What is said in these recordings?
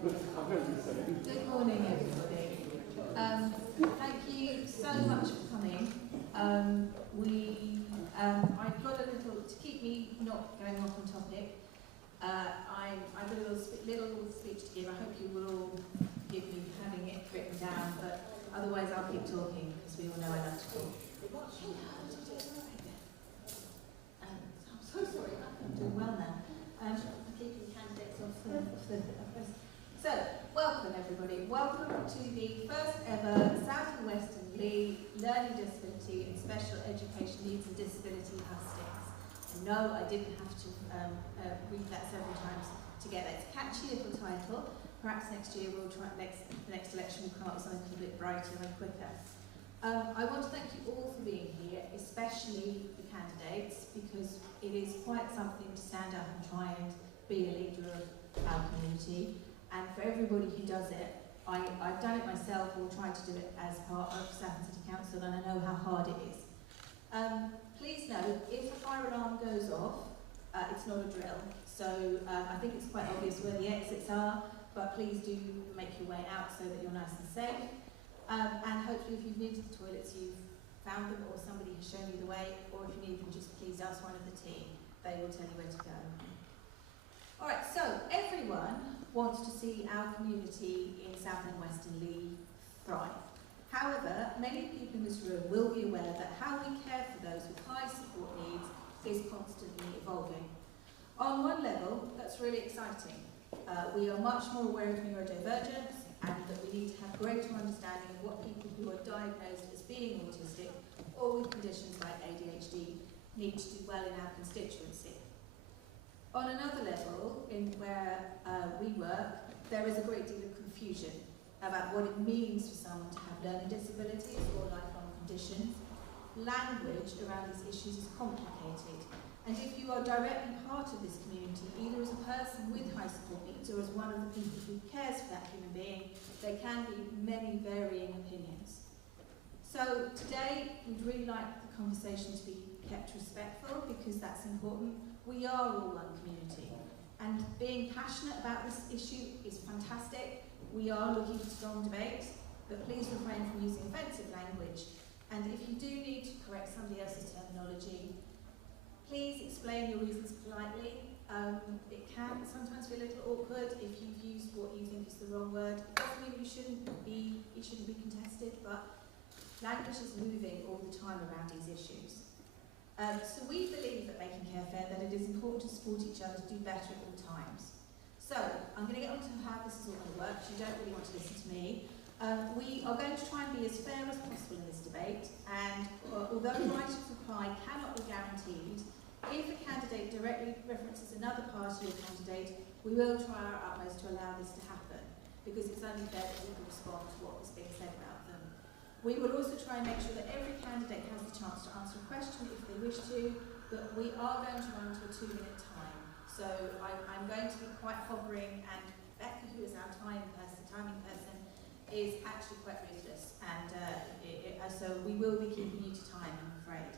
Good morning, everybody. Thank you so much for coming. I've got a little, to keep me not going off on topic, I've got a little speech to give. I hope you will all forgive me for having it written down, but otherwise I'll keep talking, because we all know I love to talk. I'm so sorry, I'm doing well now. I'm keeping candidates off the So, welcome everybody. Welcome to the first ever South and Western Leigh Learning Disability and Special Education Needs and Disability Hustings. And no, I didn't have to read that several times to get it. It's a catchy little title. Perhaps next year we'll try, the next election will come up with something a little bit brighter and quicker. I want to thank you all for being here, especially the candidates, because it is quite something to stand up and try and be a leader of our community. And for everybody who does it, I've done it myself, or tried to do it as part of Southend City Council, and I know how hard it is. Please note, if a fire alarm goes off, it's not a drill. So I think it's quite obvious where the exits are, but please do make your way out so that you're nice and safe. And hopefully if you've been to the toilets, you've found them, or somebody has shown you the way, or if you need them, just please ask one of the team. They will tell you where to go. Alright, so everyone wants to see our community in South and Western Leigh thrive. However, many people in this room will be aware that how we care for those with high support needs is constantly evolving. On one level, that's really exciting. We are much more aware of neurodivergence, and that we need to have greater understanding of what people who are diagnosed as being autistic or with conditions like ADHD need to do well in our constituency. On another level, in where we work, there is a great deal of confusion about what it means for someone to have learning disabilities or lifelong conditions. Language around these issues is complicated, and if you are directly part of this community, either as a person with high support needs or as one of the people who cares for that human being, there can be many varying opinions. So today, we'd really like the conversation to be kept respectful, because that's important. We are all one community, and being passionate about this issue is fantastic. We are looking for strong debate, but please refrain from using offensive language. And if you do need to correct somebody else's terminology, please explain your reasons politely. It can sometimes be a little awkward if you've used what you think is the wrong word. It doesn't mean it shouldn't be contested, but language is moving all the time around these issues. So we believe that making care fair, that it is important to support each other to do better at all times. So I'm going to get on to how this is all going to work. You don't really want to listen to me. We are going to try and be as fair as possible in this debate, and although the right of reply cannot be guaranteed, if a candidate directly references another party or candidate, we will try our utmost to allow this to happen, because it's only fair that we can respond to what is being said about them. We will also try and make sure that every candidate has the chance to answer a question if they wish to, but we are going to run to a 2-minute time. So I'm going to be quite hovering, and Becca, who is our timing person, is actually quite ruthless, and so we will be keeping you to time, I'm afraid.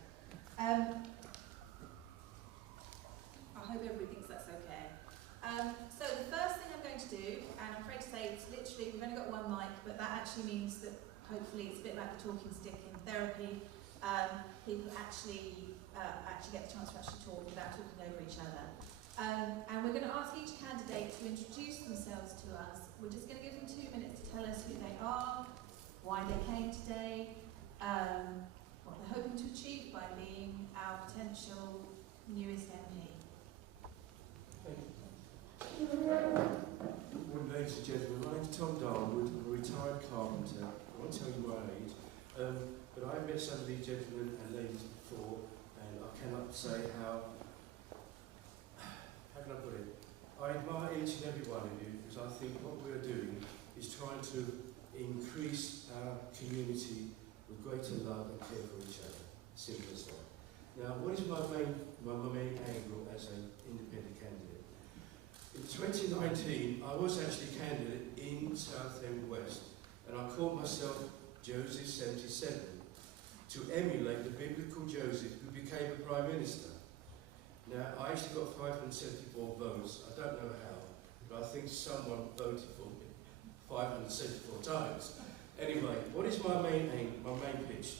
I hope everybody thinks that's okay. So the first thing I'm going to do, and I'm afraid to say it's literally, we've only got one mic, but that actually means that hopefully it's a bit like the talking stick in therapy. People actually get the chance to actually talk without talking over each other. And we're going to ask each candidate to introduce themselves to us. We're just going to give them 2 minutes to tell us who they are, why they came today, what they're hoping to achieve by being our potential newest MP. Well, ladies and gentlemen, my name's Tom Darwood. I'm a retired carpenter. I won't tell you my age, but I've met some of these gentlemen and ladies before, and I cannot say how can I put it? I admire each and every one of you, because I think what we're doing is trying to increase our community with greater love and care for each other. Simple as that. Now, what is my main angle as an independent candidate? In 2019, I was actually candidate in Southend West, and I called myself Joseph 77 to emulate the biblical Joseph who became a Prime Minister. Now, I actually got 574 votes. I don't know how, but I think someone voted for me 574 times. Anyway, what is my main aim, my main pitch?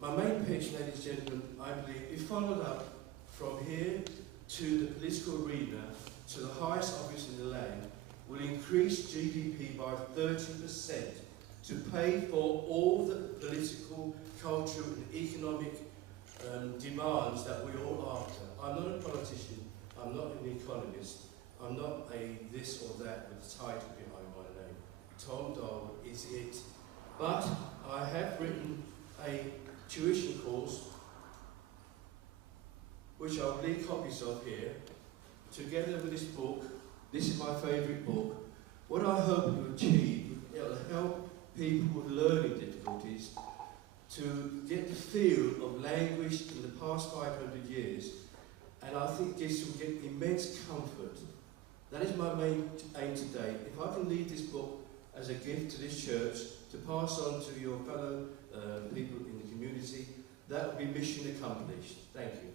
My main pitch, ladies and gentlemen, I believe, if followed up from here to the political arena, to the highest office in the land, will increase GDP by 30% to pay for all the political, cultural and economic demands that we're all after. I'm not a politician, I'm not an economist, I'm not a this or that with a title behind my name. Tom Dole is it. But I have written a tuition course, which I'll leave copies of here, together with this book. This is my favourite book. What I hope to achieve, it'll help people with learning difficulties to get the feel of language in the past 500 years, and I think this will get immense comfort. That is my main aim today. If I can leave this book as a gift to this church to pass on to your fellow people in the community, that will be mission accomplished. Thank you.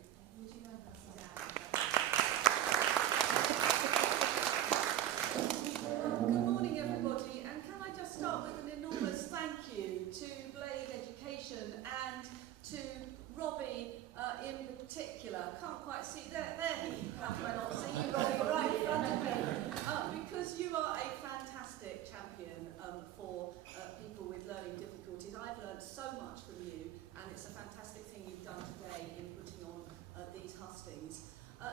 Good morning, everybody, and can I just start with an enormous thank you to Leigh Education and to Robbie in particular. Can't quite see, there he comes, I not see you, Robbie, right in front of me, because you are a fantastic champion for people with learning difficulties. I've learned so much from you, and it's a fantastic thing you've done today in putting on these hustings.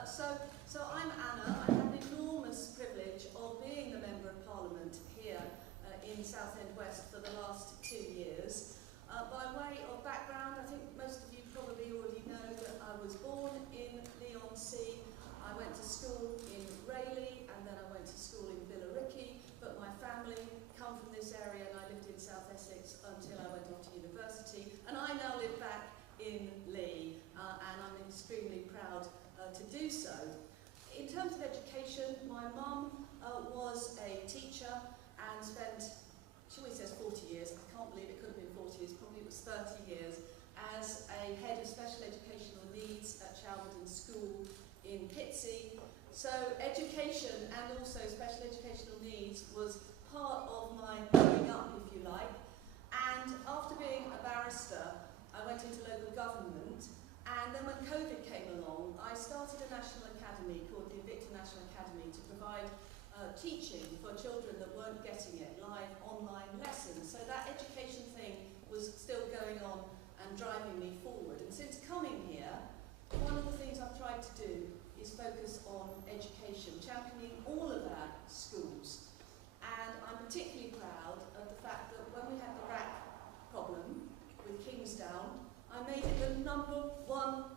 So I'm Anna. I have an enormous privilege of being the Member of Parliament here in Southend West for the last 2 years. By way of background, I think most of you probably already know that I was born in Leigh. I went to school in Leigh, and then I went to school in Billericay, but my family come from this area, and I lived in South Essex until I went off to university, and I now live back in Leigh, and I'm extremely proud to do so. In terms of education, my mum was a teacher and spent, she always says 40 years, I can't believe it could have been 40 years, probably it was 30 years, as a head of special educational needs at Chalmerdon School in Pitsea. So education and also special educational needs was part of my growing up, if you like. And after being a barrister, I went into local government, and then when COVID came along, I started a national academy called the Invicta National Academy to provide teaching for children that weren't getting it, live online lessons. So that education thing was still going on and driving me forward. And since coming here, one of the things I've tried to do is focus on education, championing all of our schools. And I'm particularly proud of the fact that when we had the RAC problem with Kingsdown, I made it the #1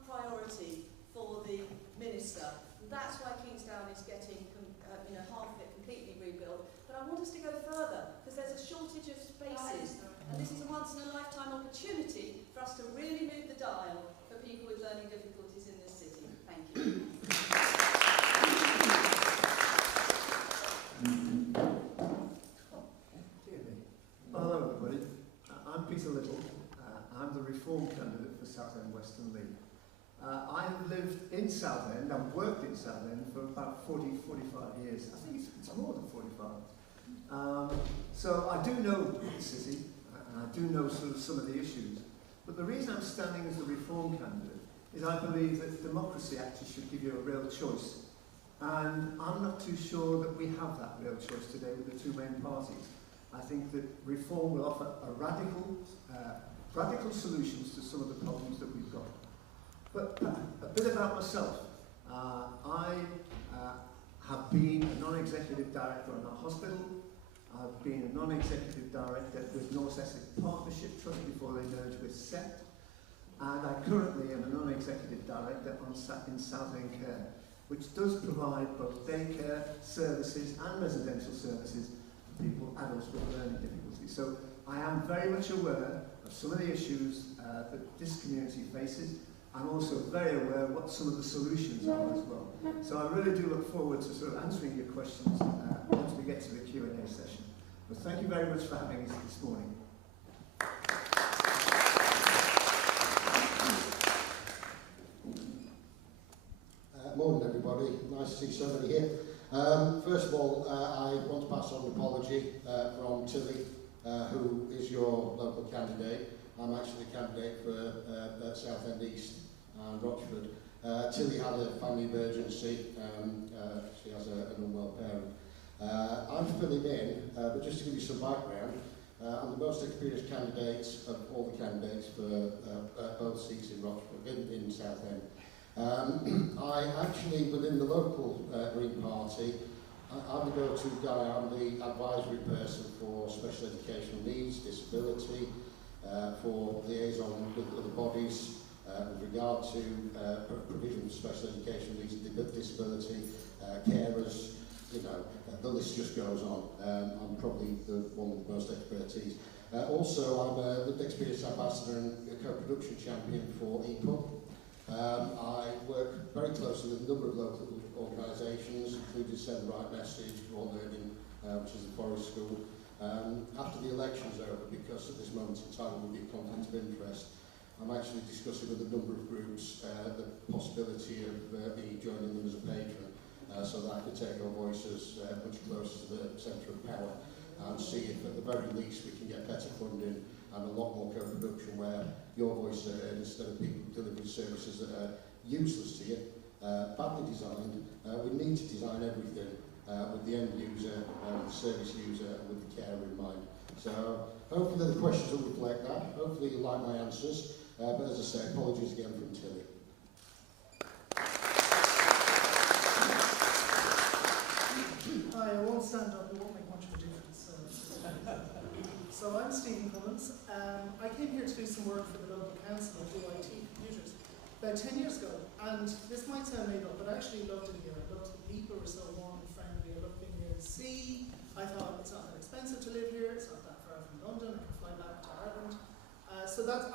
priority for the Minister. And that's why Kingsdown is getting half of it completely rebuilt. But I want us to go further, because there's a shortage of spaces. And this is a once-in-a-lifetime opportunity for us to really move the dial for people with learning difficulties in this city. Thank you. Hello everybody, I'm Peter Little. I'm the Reform candidate for Southend West and Leigh. I have lived in Southend and worked in Southend for about 40-45 years. I think it's more than 45. So I do know the city, and I do know sort of some of the issues. But the reason I'm standing as the Reform candidate is I believe that democracy actually should give you a real choice. And I'm not too sure that we have that real choice today with the two main parties. I think that Reform will offer a radical solutions to some of the problems that we've got. But a bit about myself. I have been a non-executive director on our hospital. I've been a non-executive director with North Essex Partnership Trust before they merged with SEPT. And I currently am a non-executive director in Southend Care, which does provide both daycare services and residential services for people, adults with learning difficulties. So I am very much aware of some of the issues that this community faces. I'm also very aware of what some of the solutions are as well. So I really do look forward to sort of answering your questions once we get to the Q&A session. But thank you very much for having us this morning. Morning everybody, nice to see somebody here. First of all, I want to pass on an apology from Tilly, who is your local candidate. I'm actually a candidate for Southend East and Rochford. Tilly had a family emergency. She has an unwell parent. I'm filling in, but just to give you some background, I'm the most experienced candidate of all the candidates for both seats in Rochford, in Southend. I actually, within the local Green Party, I'm the go-to guy. I'm the advisory person for special educational needs, disability, for liaison with other bodies with regard to provision of special educational needs and disability, carers, you know, the list just goes on. I'm probably the one with the most expertise. Also, I'm a lived experience ambassador and a co-production champion for EPUB. I work very closely with a number of local organisations, including Send the Right Message, Raw Learning, which is the Forest School. After the election's over, because at this moment in time there will be a conflict of interest, I'm actually discussing with a number of groups the possibility of me joining them as a patron, so that I could take our voices much closer to the centre of power and see if at the very least we can get better funding and a lot more co-production where your voice is heard instead of people delivering services that are useless to you, badly designed. We need to design everything with the end user, the service user, and with the carer in mind. So hopefully the questions will reflect that. Hopefully you like my answers. But as I say, apologies again from Tilly. Hi, I won't stand up, it won't make much of a difference. So I'm Stephen Cummins. I came here to do some work for the local council and do IT computers about 10 years ago. And this might sound made up, but I actually loved it here. I loved the people were so warm and friendly. I loved being near the sea. I thought it's not that expensive to live here. It's not that far from London. I can fly back to Ireland.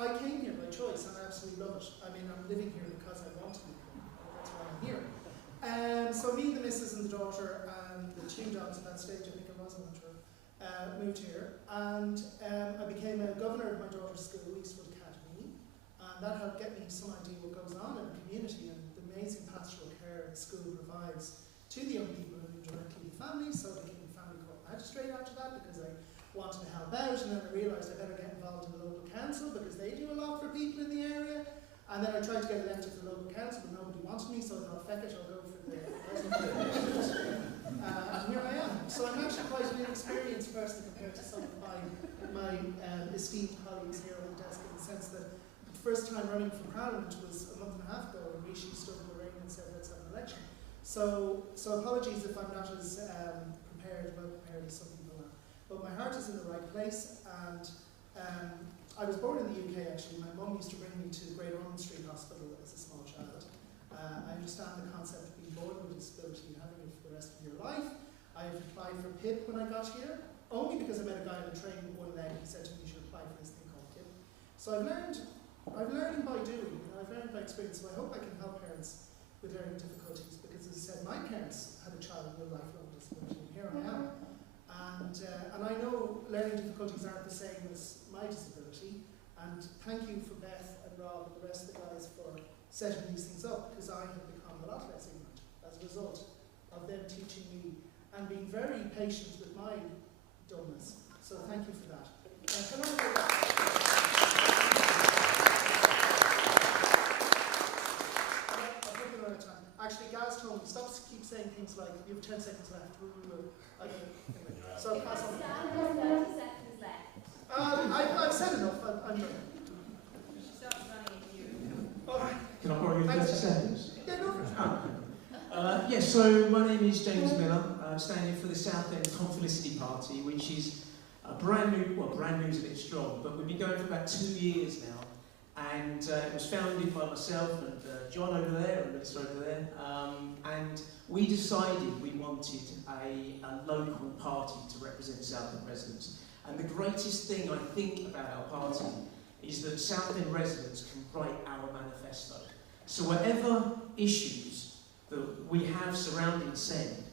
I came here by choice and I absolutely love it. I mean, I'm living here because I want to live here. That's why I'm here. So me, the missus and the daughter and the two dogs at that stage, I think I was, I'm not sure, moved here. And I became a governor of my daughter's school, Eastwood Academy. And that helped get me some idea what goes on in the community and the amazing pastoral care the school provides to the young people and indirectly the families. So I became a family court magistrate after that because I wanted to help out, and then I realised I better get involved in the local council because they do a lot for people in the area. And then I tried to get elected to the local council, but nobody wanted me, so I thought, feck it, I'll go for the president. And here I am. So I'm actually quite an inexperienced person compared to some of my esteemed colleagues here on the desk, in the sense that the first time running for Parliament was a month and a half ago, and Rishi stood in the ring and said, let's have an election. So apologies if I'm not as well prepared as some people are. But my heart is in the right place, and I was born in the UK actually. My mum used to bring me to Great Ormond Street Hospital as a small child. I understand the concept of being born with a disability and having it for the rest of your life. I applied for PIP when I got here, only because I met a guy on the train with one leg. He said to me, you should apply for this thing called PIP. So I've learned by doing, I've learned by experience, so I hope I can help parents with learning difficulties, because as I said, my parents had a child with a lifelong disability, and here I am. And I know learning difficulties aren't the same as my disability, and thank you for Beth and Rob and the rest of the guys for setting these things up, because I have become a lot less ignorant as a result of them teaching me and being very patient with my dumbness. So thank you for that. Actually, Gaz told me, stop keep saying things like, you have 10 seconds left. Okay. Anyway, so pass on. 30 seconds left. I've said enough. I'm done. Stop running if you. All right. Can I borrow you 30 seconds? Yeah, go for it. Yes, so my name is James Miller. I'm standing for the Southend Confelicity Party, which is a brand new is a bit strong, but we've been going for about 2 years now. And it was founded by myself and John over there, and Melissa over there. And we decided we wanted a local party to represent Southend residents. And the greatest thing I think about our party is that Southend residents can write our manifesto. So whatever issues that we have surrounding Send,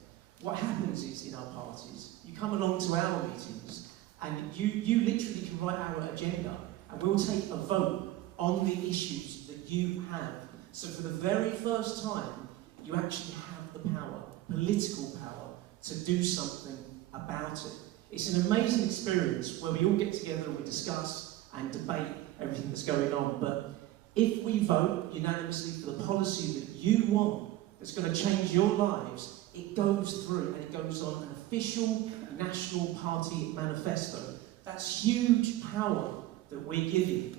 what happens is in our parties, you come along to our meetings and you literally can write our agenda, and we'll take a vote on the issues that you have. So for the very first time, you actually have the power political power to do something about it. It's an amazing experience where we all get together and we discuss and debate everything that's going on. But if we vote unanimously for the policy that you want, that's going to change your lives, it goes through and it goes on an official National Party manifesto. That's huge power that we're giving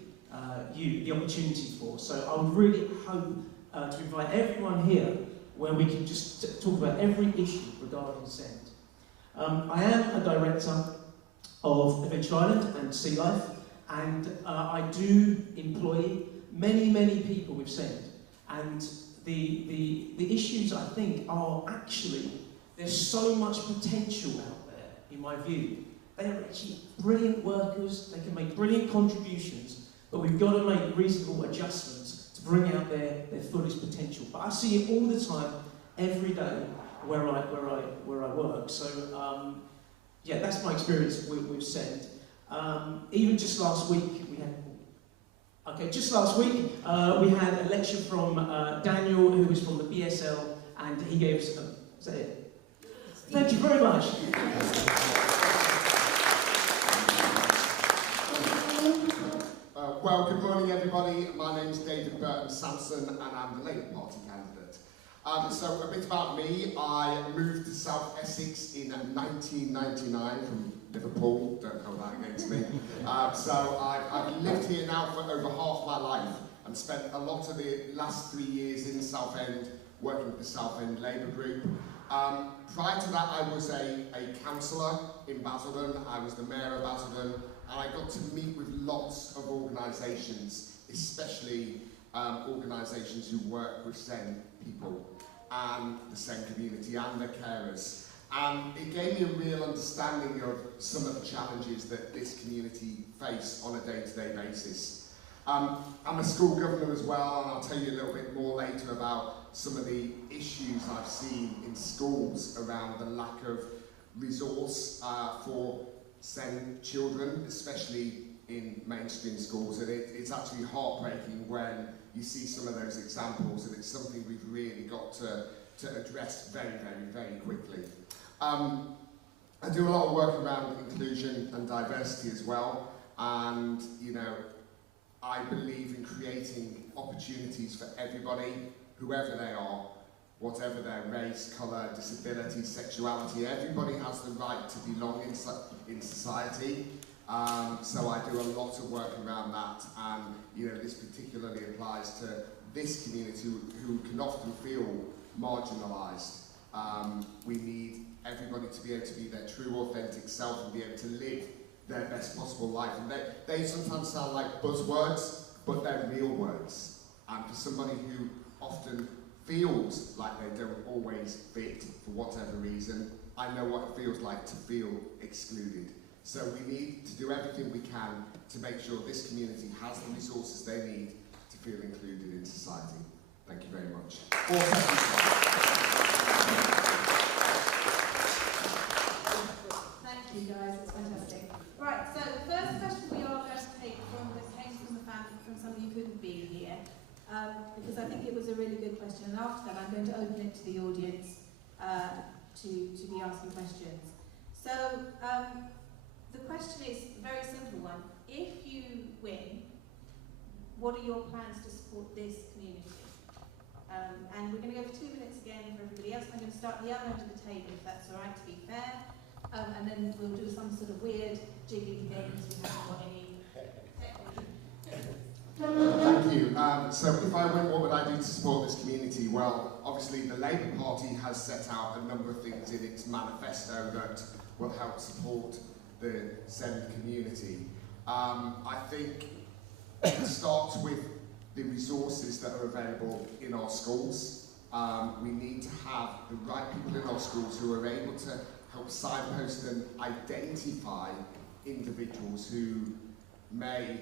you the opportunity for. So I would really hope to invite everyone here where we can just talk about every issue regarding SEND. I am a director of Adventure Island and Sea Life, and I do employ many people with SEND. And the issues, I think, are actually, there's so much potential out there, in my view. They are actually brilliant workers, they can make brilliant contributions, but we've got to make reasonable adjustments to bring out their fullest potential. But I see it all the time, every day, where I work. So, yeah, that's my experience with SEND. Even just last week, we had a lecture from Daniel, who was from the BSL, and he gave us, is that it? Thank you very much. Well, good morning everybody. My name's David Burton Sampson and I'm the Labour Party candidate. So a bit about me. I moved to South Essex in 1999 from Liverpool. Don't hold that against me. So I've lived here now for over half my life and spent a lot of the last 3 years in Southend working with the Southend Labour Group. Prior to that I was a councillor in Basildon. I was the mayor of Basildon. And I got to meet with lots of organisations, especially organisations who work with SEND people and the SEND community and the carers. And it gave me a real understanding of some of the challenges that this community face on a day-to-day basis. I'm a school governor as well, and I'll tell you a little bit more later about some of the issues I've seen in schools around the lack of resource for SEND children, especially in mainstream schools, and it's actually heartbreaking when you see some of those examples, and it's something we've really got to address very quickly. I do a lot of work around inclusion and diversity as well, and you know, I believe in creating opportunities for everybody, whoever they are, whatever their race, colour, disability, sexuality. Everybody has the right to belong in society. So I do a lot of work around that, and you know, this particularly applies to this community who can often feel marginalised. We need everybody to be able to be their true, authentic self and be able to live their best possible life. And they sometimes sound like buzzwords, but they're real words. And for somebody who often feels like they don't always fit for whatever reason, I know what it feels like to feel excluded. So we need to do everything we can to make sure this community has the resources they need to feel included in society. Thank you very much. Thank you guys, it's fantastic. Right, so the first question we are going to take came from the family, from somebody who couldn't be here, because I think it was a really good question, and after that I'm going to open it to the audience to be asking questions. So the question is a very simple one. If you win, what are your plans to support this community? And we're going to go for 2 minutes again for everybody else. I'm going to start at the other end of the table, if that's all right, to be fair. And then we'll do some sort of weird jiggly things. We haven't got any technique. Thank you. So if I win, what would I do to support this community? Well, obviously the Labour Party has set out a number of things in its manifesto that will help support the SEND community. I think it starts with the resources that are available in our schools. We need to have the right people in our schools who are able to help signpost and identify individuals who may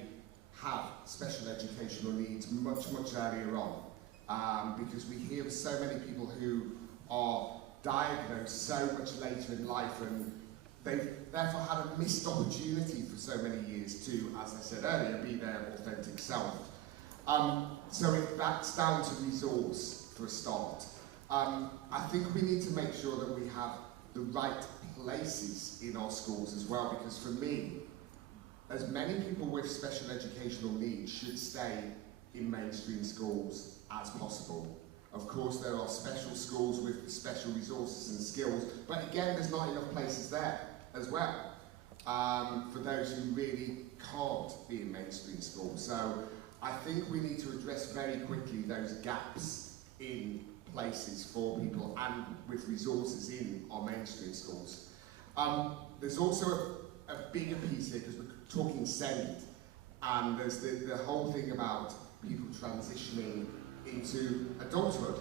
have special educational needs much earlier on. Because we hear of so many people who are diagnosed so much later in life, and they've therefore had a missed opportunity for so many years to, as I said earlier, be their authentic self. So that's down to resource for a start. I think we need to make sure that we have the right places in our schools as well, because for me, as many people with special educational needs should stay in mainstream schools as possible. Of course, there are special schools with special resources and skills, but again, there's not enough places there as well for those who really can't be in mainstream schools. So I think we need to address very quickly those gaps in places for people and with resources in our mainstream schools. There's also a bigger piece here, because we're talking SEND, and there's the whole thing about people transitioning into adulthood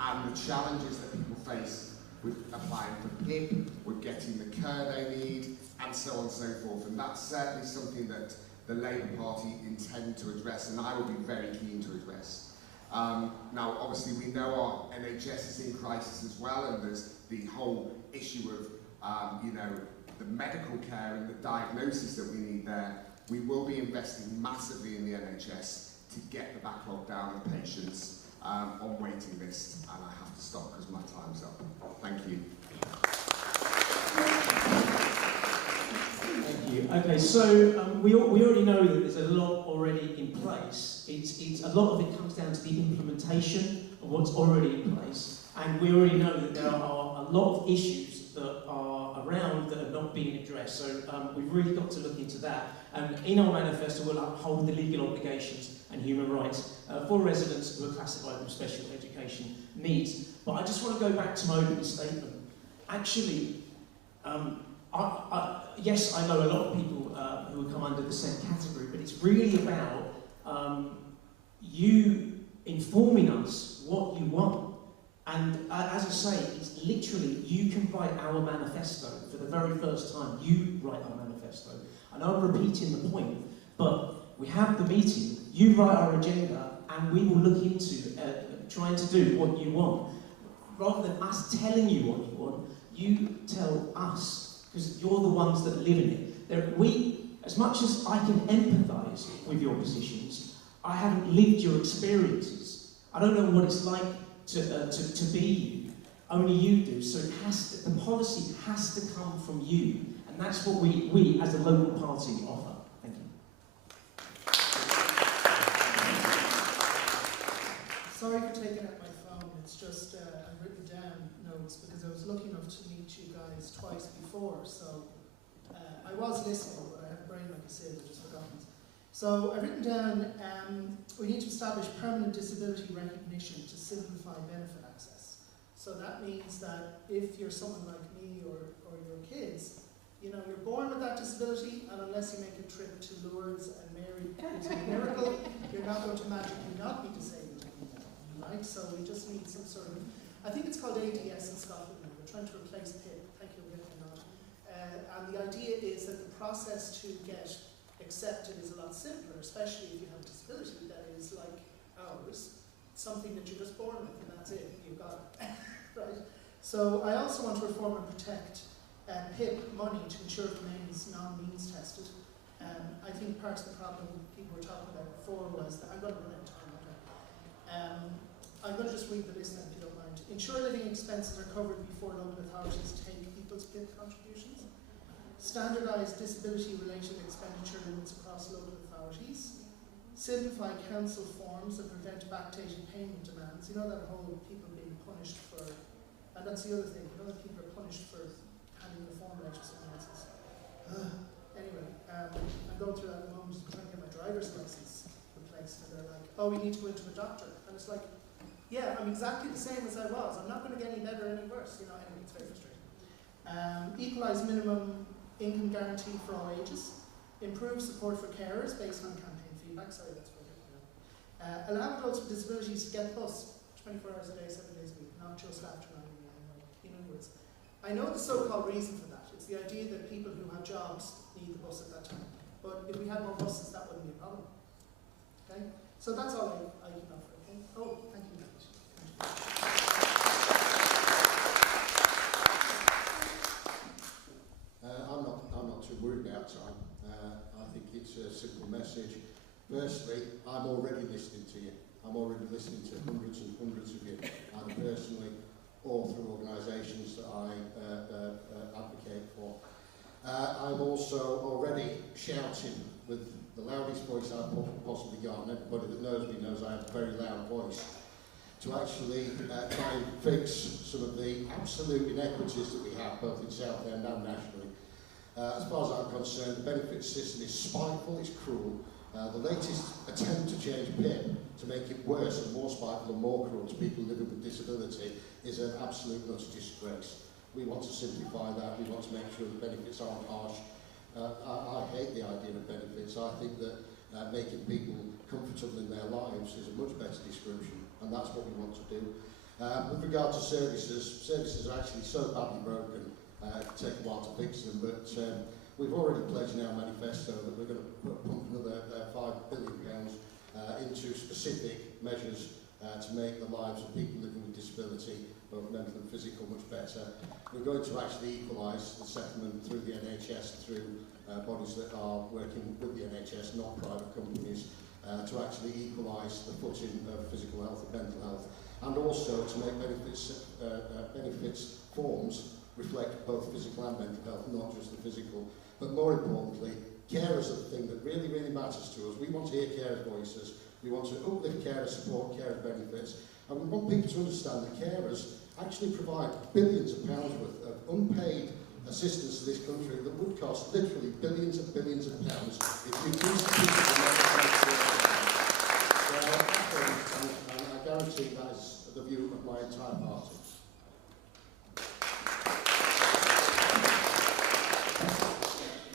and the challenges that people face with applying for PIP, with getting the care they need, and so on and so forth. And that's certainly something that the Labour Party intend to address, and I will be very keen to address. Now, obviously, we know our NHS is in crisis as well, and there's the whole issue of, you know, the medical care and the diagnosis that we need there. We will be investing massively in the NHS to get the backlog down of patients on waiting lists, and I have to stop because my time's up. Thank you. Thank you. Okay, so we already know that there's a lot already in place. It's a lot of it comes down to the implementation of what's already in place, and we already know that there are a lot of issues that are around that are not being addressed. So we've really got to look into that. And in our manifesto, we'll uphold the legal obligations and human rights for residents who are classified with special education needs. But I just want to go back to my opening statement. Actually, yes, I know a lot of people who come under the same category, but it's really about you informing us what you want. And as I say, it's literally, you can write our manifesto for the very first time. You write our manifesto. I know I'm repeating the point, but we have the meeting, you write our agenda, and we will look into trying to do what you want. Rather than us telling you what you want, you tell us, because you're the ones that live in it. As much as I can empathise with your positions, I haven't lived your experiences. I don't know what it's like to be you. Only you do. So the policy has to come from you, and that's what we as a local party offer. Thank you. Sorry for taking out my phone. It's just I've written down notes because I was lucky enough to meet you guys twice before. So I was listening, but I have a brain like I said, I've just forgotten. So I've written down we need to establish permanent disability recognition to simplify benefit access. So that means that if you're someone like me or your kids, you know, you're born with that disability, and unless you make a trip to Lourdes and Mary, it's a miracle, you're not going to magically not be disabled anymore, right? So we just need some sort of, I think it's called ADS in Scotland now. We're trying to replace PIP. Thank you, Rick, or not. And the idea is that the process to get accepted is a lot simpler, especially if you have a disability that is like ours, something that you're just born with, and that's it, you've got it, right? So I also want to reform and protect PIP money to ensure it remains non-means tested. I think part of the problem people were talking about before was that, I'm going to run out of time, okay. I'm going to just read the list then, if you don't mind. Ensure living expenses are covered before local authorities take people's PIP contributions. Standardise disability-related expenditure limits across local authorities. Simplify council forms and prevent backdated payment demands. You know that whole people being punished for, and that's the other thing, you know that people are punished for handing the form out to someone else's. Anyway, I'm going through that at the moment, trying to get my driver's license replaced, and they're like, oh, we need to go into a doctor. And it's like, yeah, I'm exactly the same as I was. I'm not going to get any better or any worse. You know, anyway, it's very frustrating. Equalise minimum income guarantee for all ages. Improve support for carers based on campaign feedback. Sorry, that's what allow adults with disabilities to get bus 24 hours a day, 7 days a week, not just after 9 a.m. In other words, I know the so-called reason for that. It's the idea that people who have jobs need the bus at that time. But if we had more buses, that wouldn't be a problem. Okay? So that's all I can offer. Okay? Oh, thank you very much. I'm not too worried about time. I think it's a simple message. Firstly, I'm already listening to you. I'm already listening to hundreds and hundreds of you, either personally or through organisations that I advocate for. I'm also already shouting with the loudest voice I've possibly got, and everybody that knows me knows I have a very loud voice, to actually try and fix some of the absolute inequities that we have, both in Southend and nationally. As far as I'm concerned, the benefits system is spiteful, it's cruel. The latest attempt to change PIP to make it worse and more spiteful and more cruel to people living with disability is an absolute utter disgrace. We want to simplify that, we want to make sure the benefits aren't harsh. I hate the idea of benefits. I think that making people comfortable in their lives is a much better description, and that's what we want to do. With regard to services are actually so badly broken, it can take a while to fix them, but we've already pledged in our manifesto that we're going to pump another £5 billion into specific measures to make the lives of people living with disability, both mental and physical, much better. We're going to actually equalise the settlement through the NHS, through bodies that are working with the NHS, not private companies, to actually equalise the footing of physical health and mental health, and also to make benefits forms reflect both physical and mental health, not just the physical. But more importantly, carers are the thing that really, really matters to us. We want to hear carers' voices, we want to uplift carers' support, carers' benefits, and we want people to understand that carers actually provide billions of pounds worth of unpaid assistance to this country that would cost literally billions and billions of pounds if you increase the people of and I guarantee that is the view of my entire party.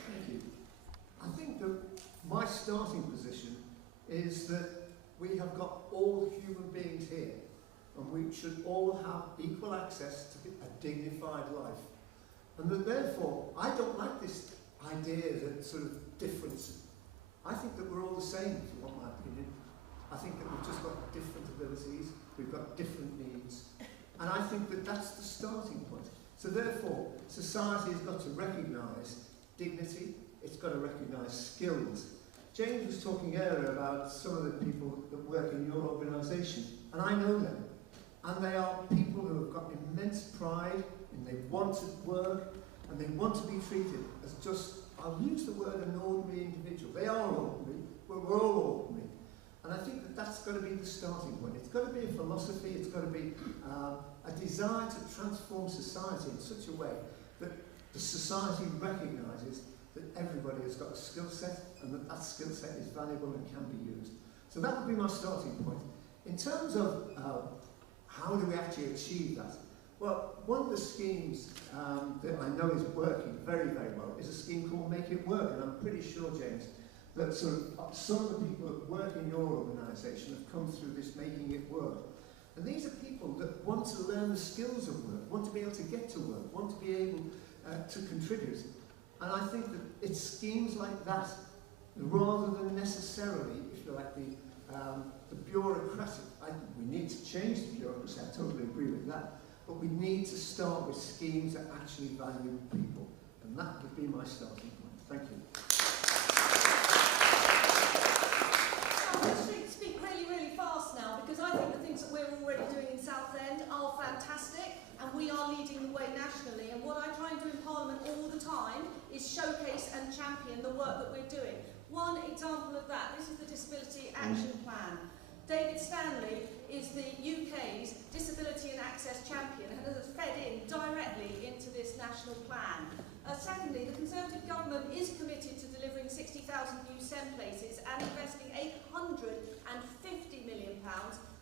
Thank you. I think that my starting position is that we have got all human beings here, and we should all have equal access to a dignified life. And that therefore, I don't like this idea that sort of difference. I think that we're all the same, if you want my opinion. I think that we've just got different abilities, we've got different needs, and I think that that's the starting point. So therefore, society has got to recognise dignity, it's got to recognise skills. James was talking earlier about some of the people that work in your organisation, and I know them. And they are people who have got immense pride, and they want to work, and they want to be treated as just, I'll use the word an ordinary individual. They are ordinary, but we're all ordinary. And I think that that's got to be the starting point. It's got to be a philosophy, it's got to be a desire to transform society in such a way that the society recognises that everybody has got a skill set, and that that skill set is valuable and can be used. So that would be my starting point. In terms of how do we actually achieve that? Well, one of the schemes that I know is working very, very well is a scheme called Make It Work, and I'm pretty sure, James, that some of the people that work in your organisation have come through this Making It Work. And these are people that want to learn the skills of work, want to be able to get to work, want to be able to contribute. And I think that it's schemes like that, rather than necessarily, if you like, the bureaucratic. We need to change the bureaucracy, I totally agree with that, but we need to start with schemes that actually value people, and that would be my starting point. Thank you. I'm going to speak really, really fast now, because I think the things that we're already doing in Southend are fantastic, and we are leading the way nationally, and what I try and do in Parliament all the time is showcase and champion the work that we're doing. One example of that, this is the Disability Action Plan. David Stanley is the UK's Disability and Access Champion and has fed in directly into this national plan. Secondly, the Conservative government is committed to delivering 60,000 new SEND places and investing £850 million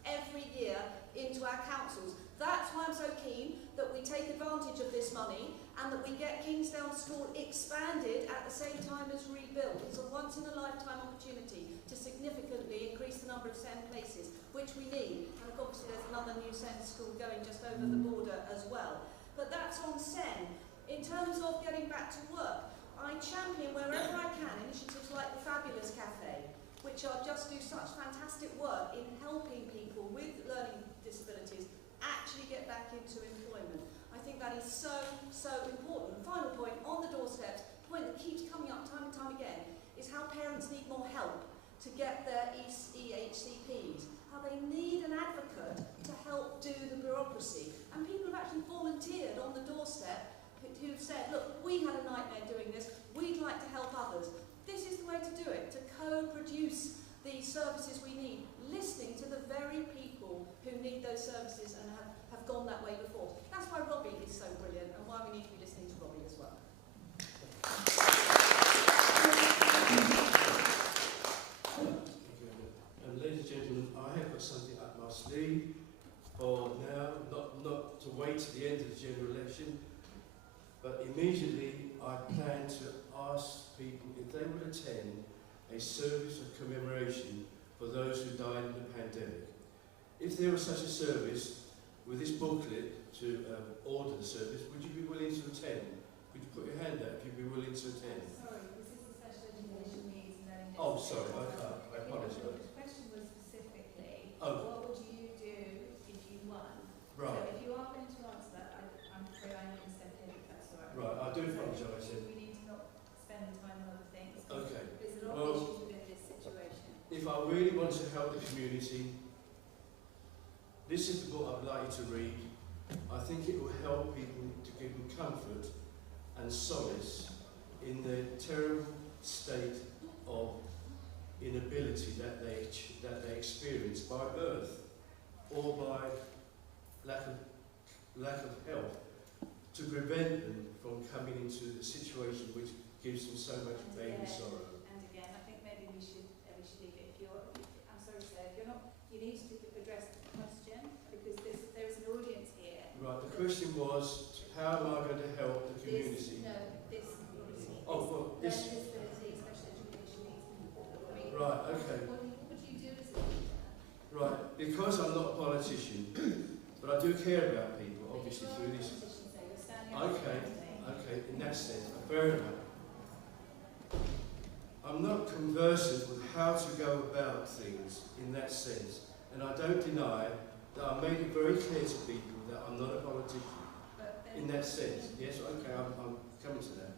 every year into our councils. That's why I'm so keen that we take advantage of this money and that we get Kingsdown School expanded at the same time as rebuilt. It's a once-in-a-lifetime opportunity to significantly increase the number of SEND places, which we need. And obviously there's another new SEND school going just over the border as well. But that's on SEND. In terms of getting back to work, I champion wherever I can initiatives like the Fabulous Cafe, which are just do such fantastic work in helping people with learning disabilities actually get back into employment. I think that is so, so important. Final point, on the doorsteps, point that keeps coming up time and time again, is how parents need more help to get their EHCPs. how they need an advocate to help do the bureaucracy. And people have actually volunteered on the doorstep who've said, look, we had a nightmare doing this, we'd like to help others. This is the way to do it, to co-produce the services we need, listening to the very people who need those services and have gone that way before. That's why Robbie is so brilliant and why we need to be listening to Robbie as well. Ladies and gentlemen, I have got something up my sleeve for now, not to wait to the end of the general election, but immediately I plan to ask people if they would attend a service of commemoration for those who died in the pandemic. If there was such a service with this booklet to order the service, would you be willing to attend? Would you put your hand up if you'd be willing to attend? Sorry, this is the special education needs and learning. Oh, sorry, I apologise. The question was specifically, Oh. what would you do if you won? So Right, if you are going to answer that, I'm afraid I can step in if that's all right. right, I do So apologise then. we need to not spend the time on other things. 'Cause Okay. There's a lot Well, of issues within this situation. If I really want to help the community, this is the book I'd like you to read. I think it will help people to give them comfort and solace in the terrible state of inability that they experience by birth or by lack of health, to prevent them from coming into the situation which gives them so much pain and sorrow. And again, I think maybe we should leave it. I'm sorry, sir, if you're not, you need to address the question because there is an audience here. Right, the question was, how am I going to help the community? This Oh, well, this. learning disability, special education needs. I mean, Right, okay. What do you do as a leader? Right, because I'm not a politician, but I do care about people, obviously, through this. Okay, okay, in that sense, fair enough. I'm not conversant with how to go about things in that sense, and I don't deny that I made it very clear to people that I'm not a politician in that sense. Yes, okay, I'm coming to that.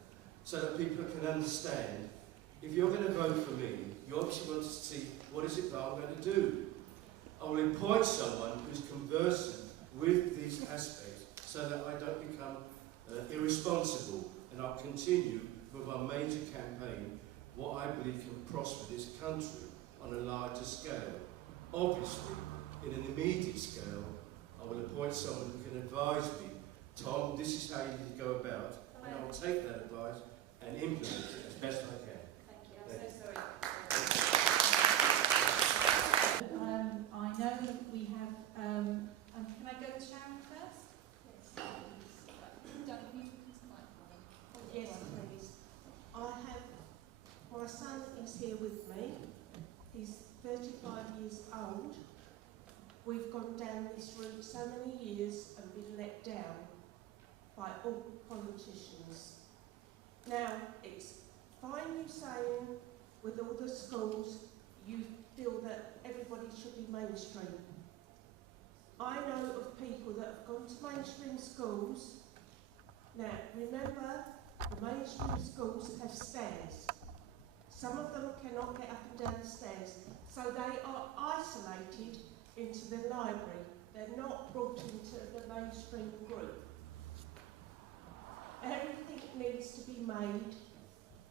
So that people can understand, if you're going to vote for me, you obviously want to see what is it that I'm going to do. I will appoint someone who's conversant with these aspects so that I don't become irresponsible, and I'll continue with our major campaign, what I believe can prosper this country on a larger scale. Obviously, in an immediate scale, I will appoint someone who can advise me, Tom, this is how you need to go about, and I will take that advice and implement it as best I can. Thank you, I'm so sorry. I know that we have, can I go to Sharon first? Yes, please. I have, my son is here with me. He's 35 years old. We've gone down this route so many years and been let down by all politicians. Now, it's fine you saying with all the schools you feel that everybody should be mainstream. I know of people that have gone to mainstream schools. Now, remember, the mainstream schools have stairs. Some of them cannot get up and down the stairs, so they are isolated into the library. They're not brought into the mainstream group. Everything needs to be made,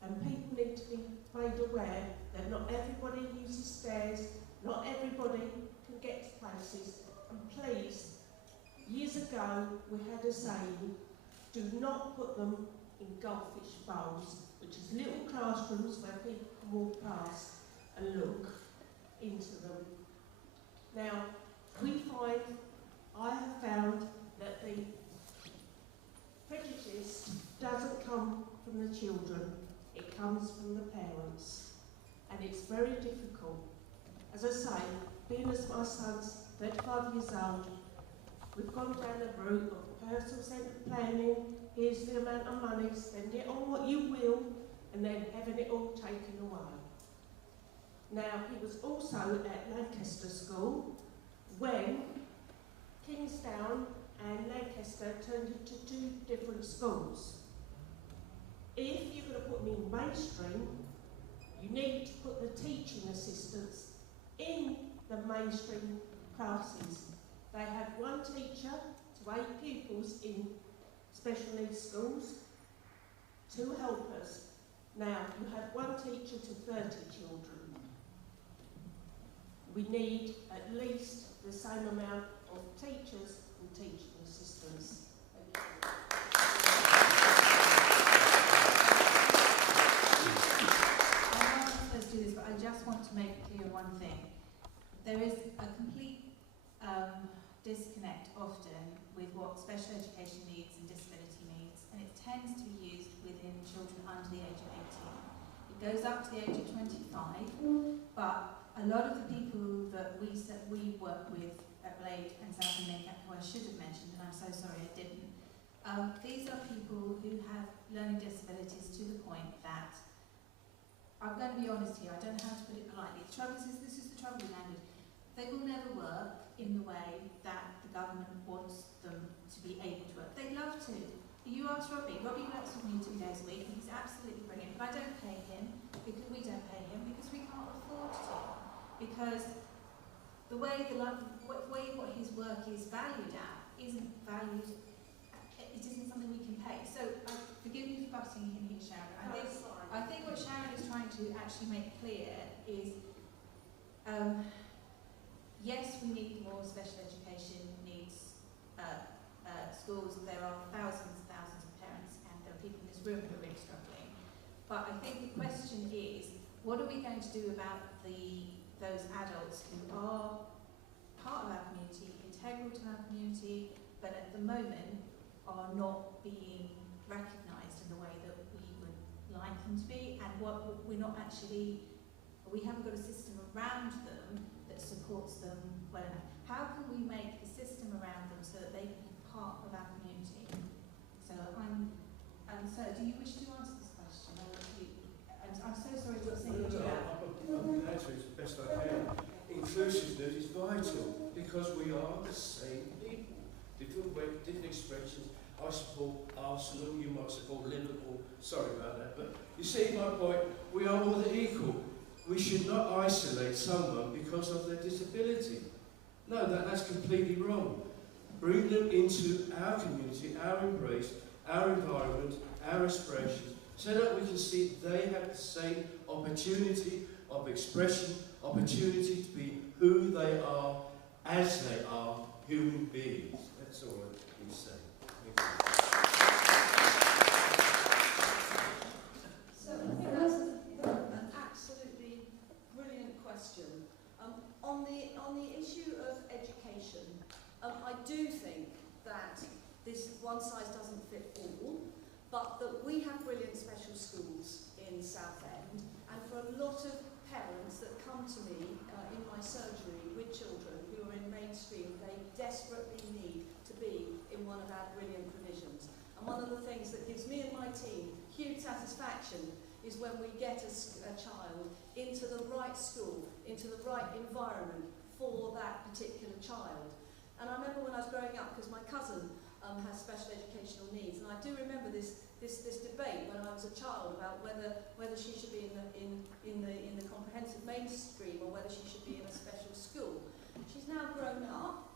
and people need to be made aware that not everybody uses stairs, not everybody can get to places. And please, years ago we had a saying, do not put them in goldfish bowls, which is little classrooms where people can walk past and look into them. Now, I have found that the prejudice doesn't come from the children, it comes from the parents. And it's very difficult. As I say, being as my son's 35 years old, we've gone down the route of person-centred planning. Here's the amount of money, spend it on what you will, and then having it all taken away. Now, he was also at Lancaster School when Kingsdown and Lancaster turned into two different schools. If you're going to put me in mainstream, you need to put the teaching assistants in the mainstream classes. They had one teacher to 8 pupils in special needs schools, 2 helpers. Now, you have one teacher to 30 children. We need at least the same amount of teachers and teaching assistants. Thank you. I'm not supposed to do this, but I just want to make clear one thing. There is a complete disconnect often with what special education needs and disability needs, and it tends to be used within children under the age of 18. It goes up to the age of 25, but a lot of the people that we work with at Leigh and Southend, who I should have mentioned, and I'm so sorry I didn't, these are people who have learning disabilities to the point that, I'm going to be honest here, I don't know how to put it politely. The trouble is, this is the trouble with language. They will never work in the way that the government wants them to be able to work. They'd love to. You ask Robbie. Robbie works with me 2 days a week, and he's absolutely brilliant. But I don't pay him because we don't pay him because we can't afford to. Because the way what his work is valued at isn't valued. It isn't something we can pay. So forgive me for butting in here, Sharon. I think what Sharon is trying to actually make clear is. Yes, we need more special education needs schools. There are thousands and thousands of parents, and there are people in this room who are really struggling. But I think the question is, what are we going to do about those adults who are part of our community, integral to our community, but at the moment are not being recognised in the way that we would like them to be, and we haven't got a system around them that supports them well enough. How can we make the system around them so that they can be part of our community? So so do you wish to answer this question? Or I'm so sorry to single you out. I can answer it as best I can. Inclusiveness is vital because we are the same people. Different expressions. I support Arsenal, you might support Liverpool. Sorry about that, but you see my point. We are all equal. We should not isolate someone because of their disability. No, that's completely wrong. Bring them into our community, our embrace, our environment, our expressions, so that we can see they have the same opportunity of expression, opportunity to be who they are, as they are, human beings. That's all I can say. Thank you. So I think that's an absolutely brilliant question. On the issue of education, I do think that this one size doesn't fit all, but that we have brilliant special schools in Southend, and for a lot of parents that come to me in my surgery with children who are in mainstream, they desperately need to be in one of our brilliant provisions. And one of the things that gives me and my team huge satisfaction is when we get a child into the right school, into the right environment for that particular child. And I remember when I was growing up, because my cousin has special educational needs, and I do remember this debate when I was a child about whether she should be in the comprehensive mainstream or whether she should be in a special school. She's now grown up,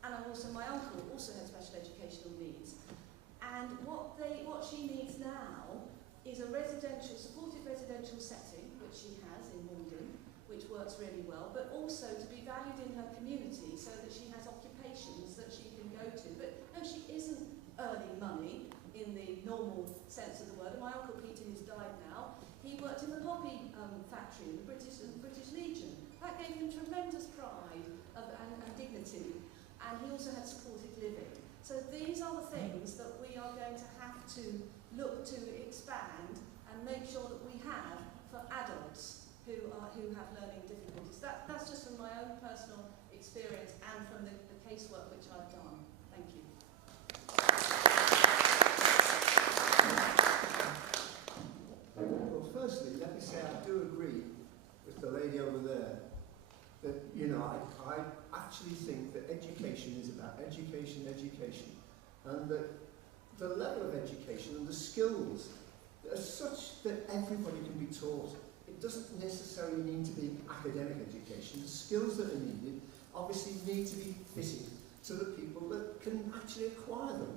and my uncle also had special educational needs. And what she needs now is a supported residential setting, which she has in Malden, which works really well, but also to be valued in her community so that she has occupations that she can go to. But no, she isn't earning money in the normal sense of the word. And my uncle Peter, who's died now, he worked in the poppy factory in the British Legion. That gave him tremendous pride and dignity, and he also had supported living. So these are the things that we are going to have to look to expand and make sure that we have for adults who have learning difficulties. That's just from my own personal experience and from the casework which I've done. Thank you. Well, firstly, let me say I do agree with the lady over there that, I actually think that education is about education, and that the level of education and the skills are such that everybody can be taught It doesn't necessarily need to be academic education. The skills that are needed obviously need to be fitted to the people that can actually acquire them.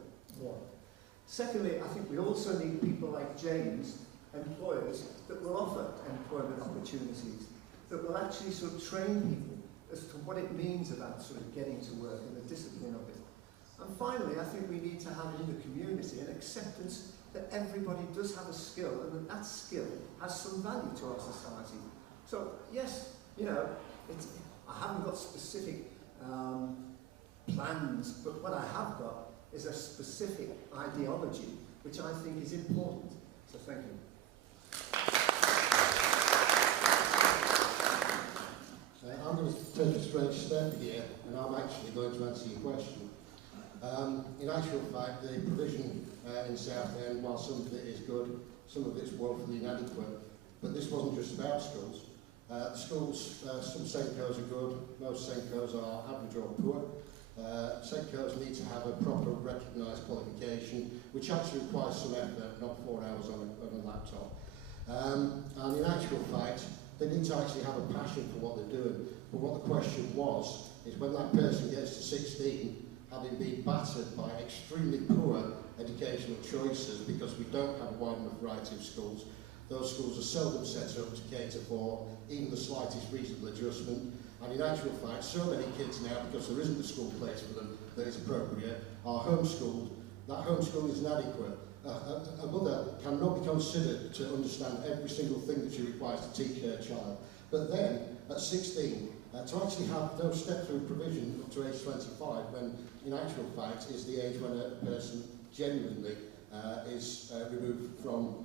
Secondly, I think we also need people like James, employers, that will offer employment opportunities, that will actually sort of train people as to what it means about sort of getting to work and the discipline of it. And finally, I think we need to have in the community an acceptance that everybody does have a skill and that that skill has some value to our society. So, yes, you know, I haven't got specific plans, but what I have got is a specific ideology which I think is important. So thank you. I'm going to take a strange step here, and I'm actually going to answer your question. In actual fact, the provision in Southend, while some of it is good, some of it's woefully inadequate. But this wasn't just about schools. The schools, some Senkos are good, most Senkos are average or poor. Senkos need to have a proper recognised qualification, which actually requires some effort, not 4 hours on a laptop. And in actual fact, they need to actually have a passion for what they're doing. But what the question was, is when that person gets to 16, having been battered by extremely poor educational choices because we don't have a wide enough variety of schools, those schools are seldom set up to cater for even the slightest reasonable adjustment. And in actual fact, so many kids now, because there isn't a school place for them that is appropriate, are homeschooled. That homeschool is inadequate. A mother cannot be considered to understand every single thing that she requires to teach her child. But then, at 16, to actually have no step-through provision up to age 25, when in actual fact is the age when a person genuinely is removed from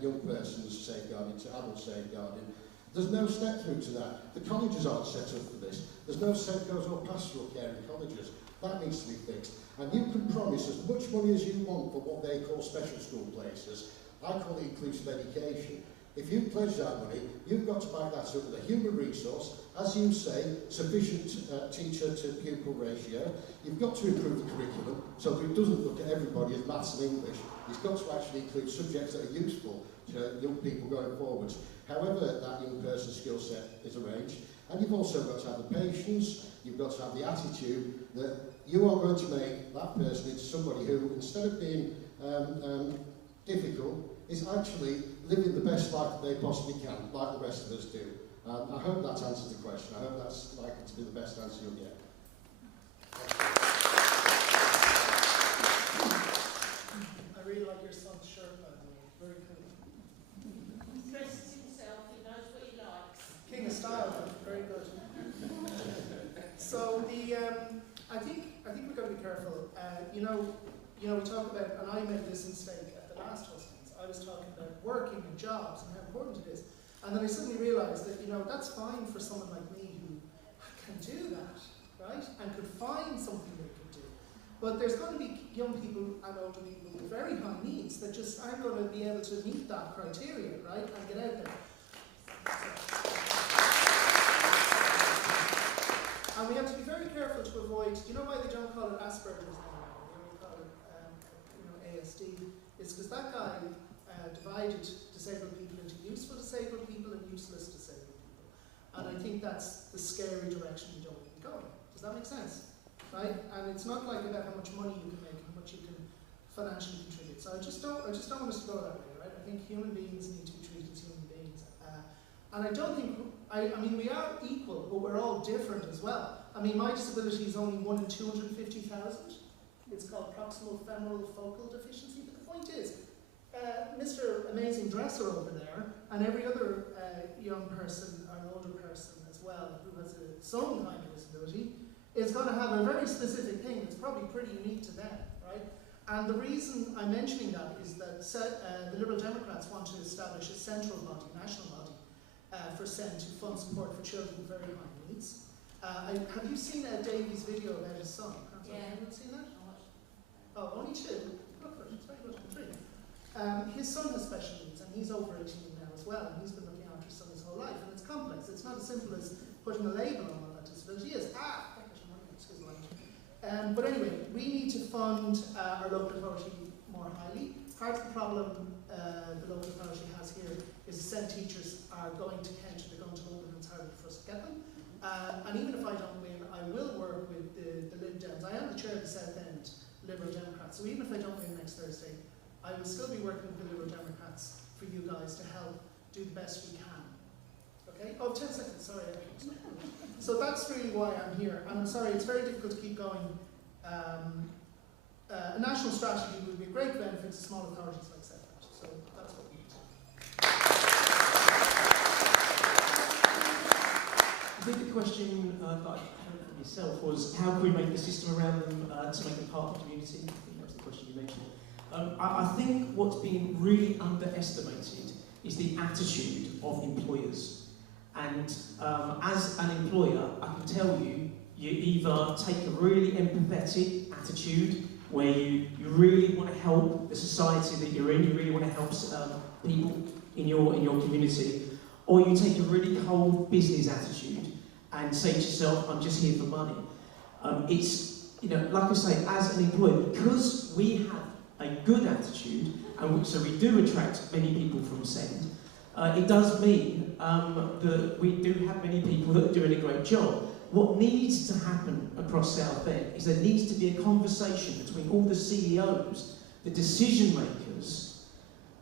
young person's safeguarding to adult safeguarding. There's no step through to that. The colleges aren't set up for this. There's no Senkos or pastoral care in colleges. That needs to be fixed. And you can promise as much money as you want for what they call special school places. I call it inclusive education. If you pledge that money, you've got to back that up with a human resource, as you say, sufficient teacher to pupil ratio. You've got to improve the curriculum so that it doesn't look at everybody as maths and English. It's got to actually include subjects that are useful to young people going forwards. However that young person's skill set is arranged. And you've also got to have the patience, you've got to have the attitude that you are going to make that person into somebody who, instead of being difficult, is actually living the best life that they possibly can, like the rest of us do. I hope that answers the question. I hope that's likely to be the best answer you'll get. I really like your son's shirt, by the way. Very cool. He dresses himself, he knows what he likes. King of style, man. Very good. So I think we've got to be careful. You know, we talk about, and I made this mistake at the last Hustings. I was talking about working and jobs and how important it is. And then I suddenly realised that, that's fine for someone like me who can do that, right? And could find something they could do. But there's going to be young people and older people with very high needs that just aren't going to be able to meet that criteria, right? And get out there. And we have to be very careful to avoid, do you know why they don't call it Asperger's anymore? They only call it, ASD. It's because that guy divided disabled people into useful disabled people and useless disabled people. And I think that's the scary direction we don't want to be going. Does that make sense? Right? And it's not like about how much money you can make and how much you can financially contribute. So I just don't want us to go that way, right? I think human beings need to be treated as human beings. And I don't think, I mean, we are equal, but we're all different as well. I mean, my disability is only 1 in 250,000. It's called proximal femoral focal deficiency. But the point is, Mr. Amazing Dresser over there, and every other young person or older person as well who has some kind of disability, is going to have a very specific thing that's probably pretty unique to them, right? And the reason I'm mentioning that is that the Liberal Democrats want to establish a central body, national body, for SEND to fund support for children with very high needs. Have you seen Davy's video about his son? Yeah. Have you seen that? Oh, only 2? Go for it, it's very good. 3. His son has special needs, and he's over 18 now as well, and he's been looking after his son his whole life, and it's complex. It's not as simple as putting a label on what that disability is. Excuse the language. But anyway, we need to fund our local authority more highly. Part of the problem the local authority has here is to send teachers are going to Kent, they're going to London, and it's harder for us to get them. And even if I don't win, I will work with the Lib Dems. I am the chair of the Southend Liberal Democrats, so even if I don't win next Thursday, I will still be working with the Liberal Democrats for you guys to help do the best we can. Okay? Oh, 10 seconds, sorry. So that's really why I'm here. And I'm sorry, it's very difficult to keep going. A national strategy would be a great benefit to small authorities like Southend. So that's what we need. I think the question that I heard from yourself was how can we make the system around them to make them part of the community? I think that was the question you mentioned. I think what's been really underestimated is the attitude of employers. And as an employer, I can tell you, you either take a really empathetic attitude where you really want to help the society that you're in, you really want to help people in your community, or you take a really cold business attitude and say to yourself, I'm just here for money. It's, like I say, as an employer, because we have a good attitude, and so we do attract many people from Send, it does mean that we do have many people that are doing a great job. What needs to happen across Southend is there needs to be a conversation between all the CEOs, the decision makers,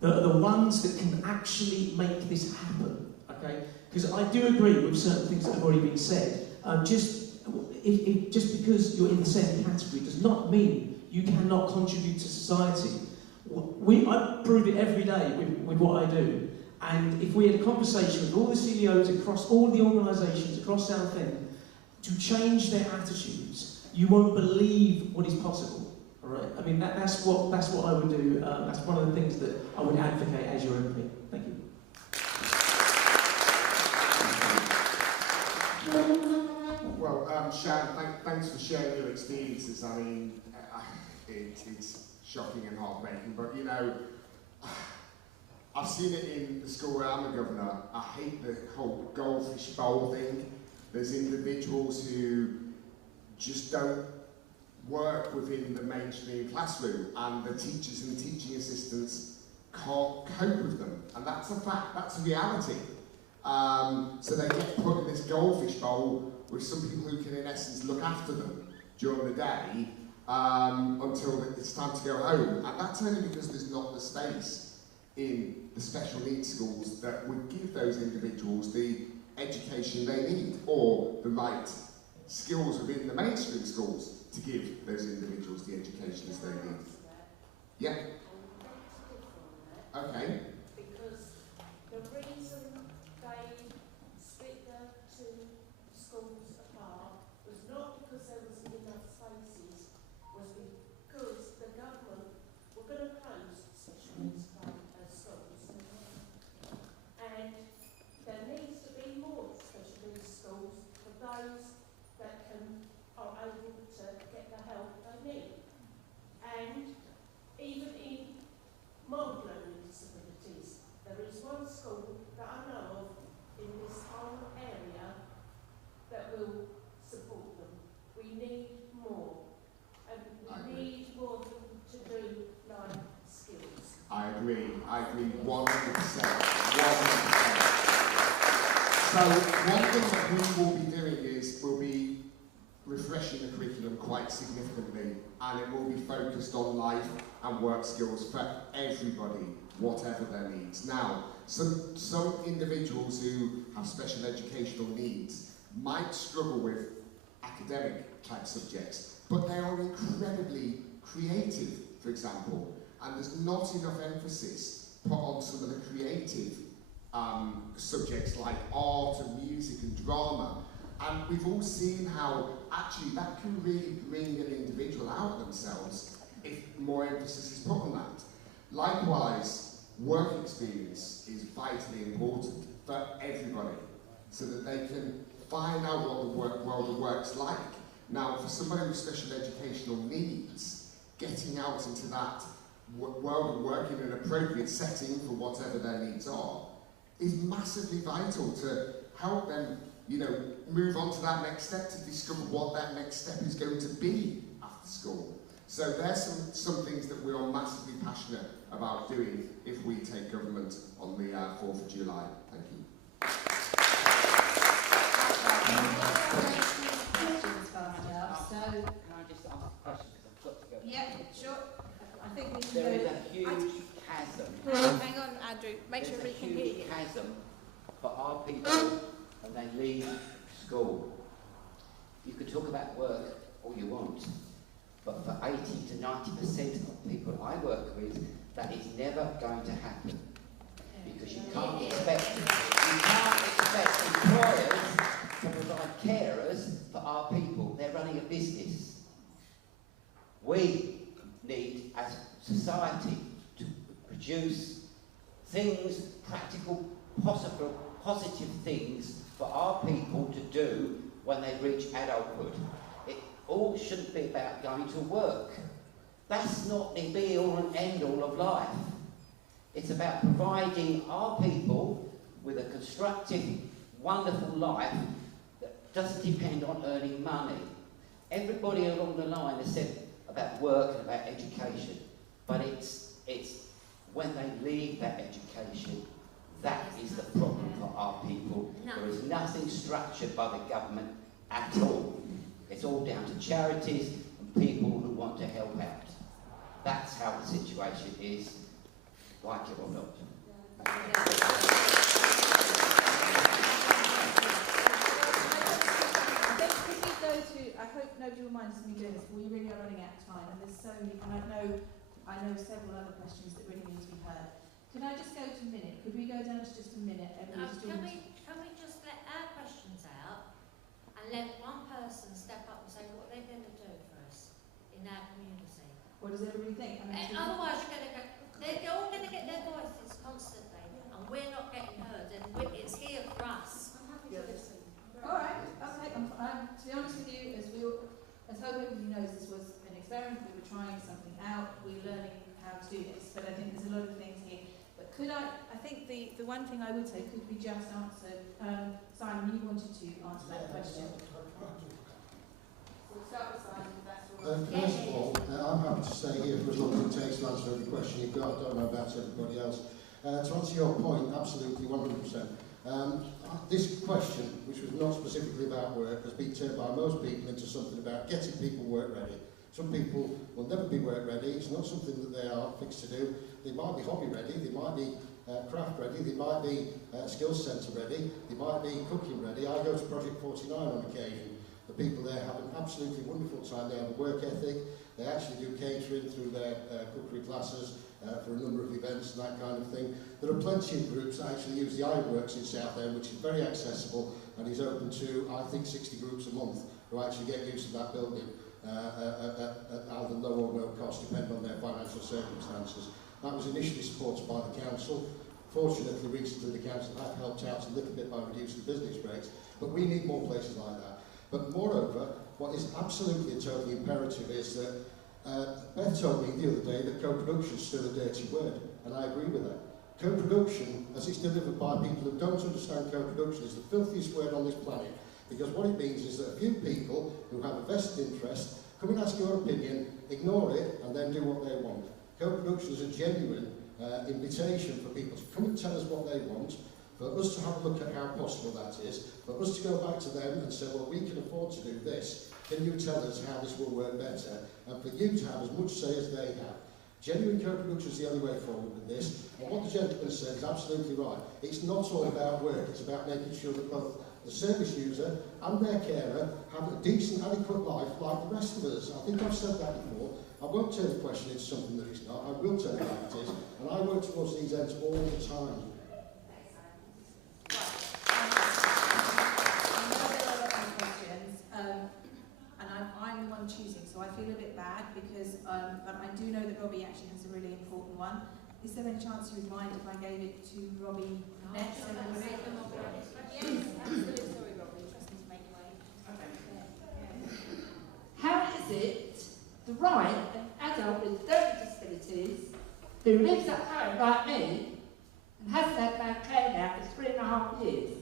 that are the ones that can actually make this happen, okay? Because I do agree with certain things that have already been said. Just because you're in the same category does not mean you cannot contribute to society. I prove it every day with what I do. And if we had a conversation with all the CEOs across all the organisations across Southend to change their attitudes, you won't believe what is possible. All right? I mean, that's what I would do. That's one of the things that I would advocate as your MP. Thank you. Well, Sharon, thanks for sharing your experiences. I mean, it's shocking and heartbreaking, but I've seen it in the school where I'm a governor. I hate the whole goldfish bowl thing. There's individuals who just don't work within the mainstream classroom, and the teachers and teaching assistants can't cope with them. And that's a fact, that's a reality. So they get put in this goldfish bowl with some people who can, in essence, look after them during the day until it's time to go home. And that's only because there's not the space in the special needs schools that would give those individuals the education they need, or the right skills within the mainstream schools to give those individuals the educations they need. Yeah. Okay. Because the reason they split the two schools apart was not because there wasn't enough spaces, was because the government were going to close special needs schools. And there needs to be more special needs schools for those that are able to get the help they need. And even in mild learning disabilities, there is one school that I know of in this whole area that will support them. We need more. And we need more of them to do life skills. I agree 100%. 100%. So one thing that we will be doing is we'll be refreshing the curriculum quite significantly, and it will be focused on life and work skills for everybody, whatever their needs. Now, some individuals who have special educational needs might struggle with academic type subjects, but they are incredibly creative, for example, and there's not enough emphasis put on some of the creative subjects like art and music and drama. And we've all seen how actually that can really bring an individual out of themselves if more emphasis is put on that. Likewise, work experience is vitally important for everybody so that they can find out what the world of work's like. Now, for somebody with special educational needs, getting out into that world of work in an appropriate setting for whatever their needs are is massively vital to help them, move on to that next step, to discover what that next step is going to be after school. So there's some things that we are massively passionate about doing if we take government on the 4th of July. Thank you. Questions fast enough. So, Can I just ask a question because I've got to go? yeah, sure. I think we can There is go. a huge chasm. Hang on, Andrew. Make sure There's we a can hear huge you. chasm for our people when they leave school. You can talk about work all you want, but for 80 to 90% of people I work with, that is never going to happen. Because you can't expect employers to provide carers for our people. They're running a business. We need, as society, to produce things, practical, possible, positive things for our people to do when they reach adulthood. It all shouldn't be about going to work. That's not the be-all and end-all of life. It's about providing our people with a constructive, wonderful life that doesn't depend on earning money. Everybody along the line has said about work and about education, but it's when they leave that education, that is the problem for our people. There is nothing structured by the government at all. It's all down to charities and people who want to help out. That's how the situation is, like it or not. I hope nobody will mind us me doing this, but we really are running out of time, and there's so many, and I know several other questions that really need to be heard. Can I just go to a minute? Could we go down to just a minute? Can we just let our questions out and let one person step up and say what they're going to do for us in our community? What does everybody think? Otherwise, they're all going to get their voices constantly, and we're not getting heard, and it's here for us. I'm happy to listen. All right, okay. To be honest with you, as hope everybody knows, this was an experiment. We were trying something out. We were learning how to do this, but I think there's a lot of things here. But I think the one thing I would say, could we just answer, Simon, you wanted to answer that question. We'll start with Simon, if that's all right. First of all, I'm happy to stay here for as long as it takes to answer every question you've got. I don't know about everybody else. To answer your point, absolutely 100%. This question, which was not specifically about work, has been turned by most people into something about getting people work ready. Some people will never be work ready. It's not something that they are fixed to do. They might be hobby ready, they might be craft ready, they might be skills centre ready, they might be cooking ready. I go to Project 49 on occasion. The people there have an absolutely wonderful time. They have a work ethic. They actually do catering through their cookery classes for a number of events and that kind of thing. There are plenty of groups that actually use the Ironworks in Southend, which is very accessible and is open to, I think, 60 groups a month who actually get use of that building at either low or no cost, depending on their financial circumstances. That was initially supported by the council. Fortunately, recently the council have helped out a little bit by reducing the business rates, but we need more places like that. But moreover, what is absolutely and totally imperative is that Beth told me the other day that co-production is still a dirty word, and I agree with that. Co-production, as it's delivered by people who don't understand co-production, is the filthiest word on this planet, because what it means is that a few people who have a vested interest come and ask your opinion, ignore it, and then do what they want. Co-production is a genuine invitation for people to come and tell us what they want, for us to have a look at how possible that is, for us to go back to them and say, well, we can afford to do this. Can you tell us how this will work better? And for you to have as much say as they have. Genuine co-production is the only way forward with this. And what the gentleman said is absolutely right. It's not all about work, it's about making sure that both the service user and their carer have a decent, adequate life like the rest of us. I think I've said that before. I won't turn the question into something that it's not. I will turn it like it is. And I work towards these ends all the time. I'm the one choosing, so I feel a bit bad because, but I do know that Robbie actually has a really important one. Is there any chance you would mind if I gave it to Robbie next? Yes, absolutely. Sorry, Robbie, trust me to make way. Okay. How is it the right of an adult with learning disabilities who lives at home like me and hasn't had their care now for 3.5 years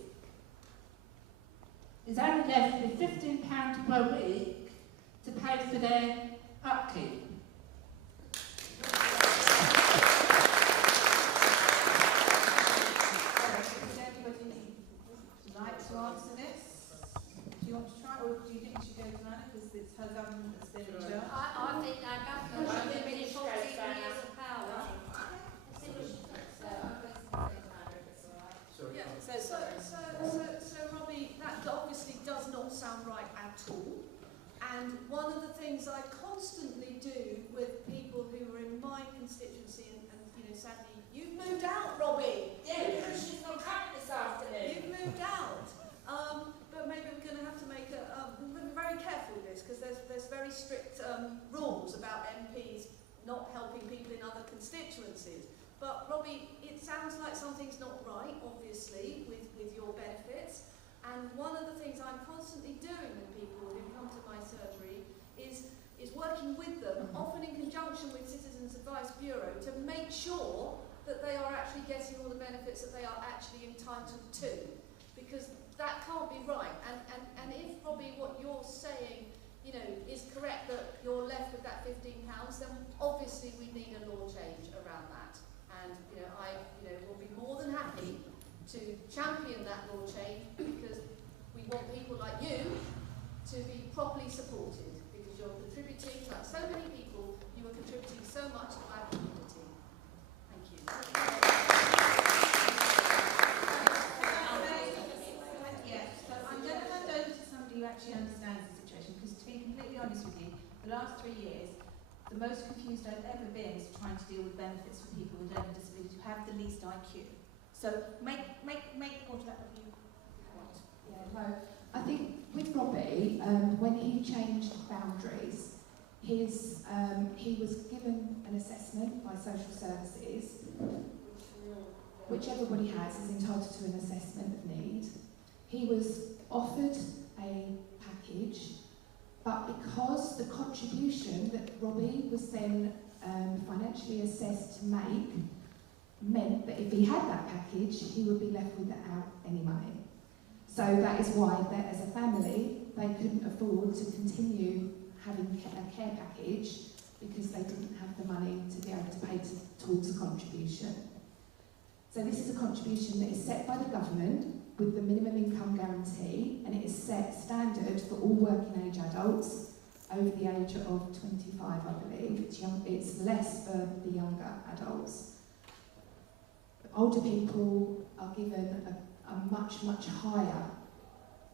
is only left with £15 per week to pay for their upkeep? but Robbie, it sounds like something's not right, obviously, with your benefits. And one of the things I'm constantly doing with people who come to my surgery is working with them, often in conjunction with Citizens Advice Bureau, to make sure that they are actually getting all the benefits that they are actually entitled to. Because that can't be right. And if, Robbie, what you're saying, you know, is correct, that you're left with that £15, then obviously we need a law change around that. And, you know, I will be more than happy to champion that law change, because we want people like you to be properly supported, because you're contributing, like so many people, you are contributing so much to our community. Thank you. So I'm going to hand over to somebody who actually understands the situation, because to be completely honest with you, the last 3 years, the most confused I've ever been is trying to deal with benefits for people with learning disabilities who have the least IQ. So make what of you want. Yeah, no, I think with Robbie, when he changed boundaries, he was given an assessment by social services, which everybody has, is entitled to an assessment of need. He was offered a package, but because the contribution that Robbie was then financially assessed to make meant that if he had that package, he would be left without any money. So that is why, that as a family, they couldn't afford to continue having a care package, because they didn't have the money to be able to pay towards a contribution. So this is a contribution that is set by the government with the minimum income guarantee, and it is set standard for all working age adults over the age of 25, I believe. It's less for the younger adults. Older people are given a much, much higher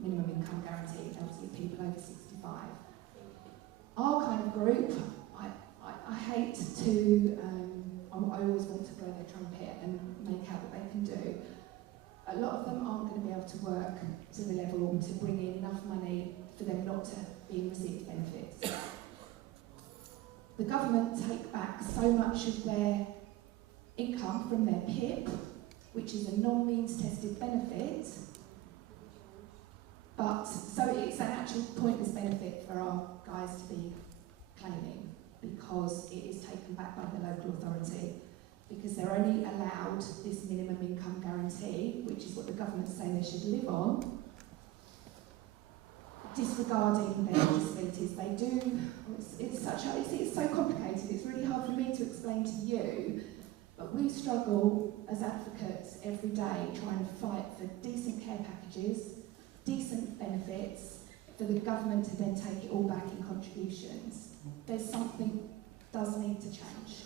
minimum income guarantee, elderly people over 65. Our kind of group, I hate to, I always want to blow their trumpet and make out what they can do. A lot of them aren't going to be able to work to the level to bring in enough money for them not to be in receipt of benefits. The government take back so much of their income from their PIP, which is a non-means tested benefit, but so it's an actual pointless benefit for our guys to be claiming, because it is taken back by the local authority, because they're only allowed this minimum income guarantee, which is what the government say they should live on, disregarding their disabilities. They do, it's so complicated, it's really hard for me to explain to you, but we struggle as advocates every day trying to fight for decent care packages, decent benefits, for the government to then take it all back in contributions. There's something does need to change.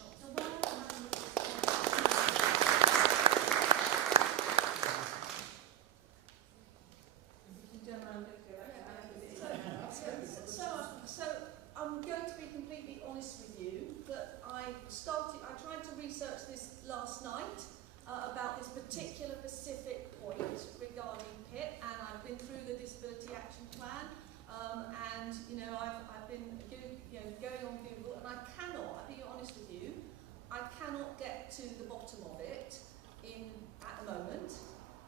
So I'm going to be completely honest with you that I tried to research this last night about this particular specific point regarding PIP, and I've been through the Disability Action Plan, and I've been going on Google, and I'll be honest with you, I cannot get to the bottom of it at the moment.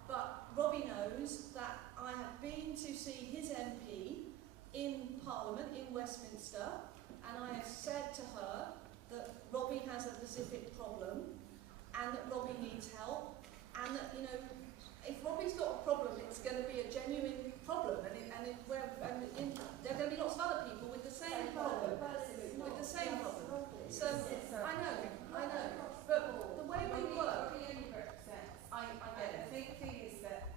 But Robbie knows that I have been to see his MP in Parliament in Westminster, and I have said to her that Robbie has a specific problem, and that Robbie needs help, and that, if Robbie's got a problem, it's going to be a genuine problem, and there are going to be lots of other people with the same problem. So I know, but the way we work, I get it. The big thing is that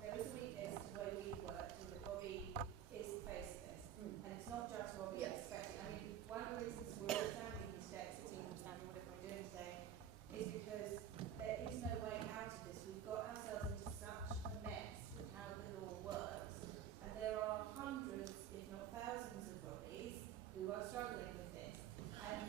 there is a weakness to the way we work, and that Robbie is the face of this. And it's not just Robbie expecting. I mean, one of the reasons we're all standing here today, sitting and standing, whatever we're doing today, is because there is no way out of this. We've got ourselves into such a mess with how the law works, and there are hundreds, if not thousands, of Robbies who are struggling with this. And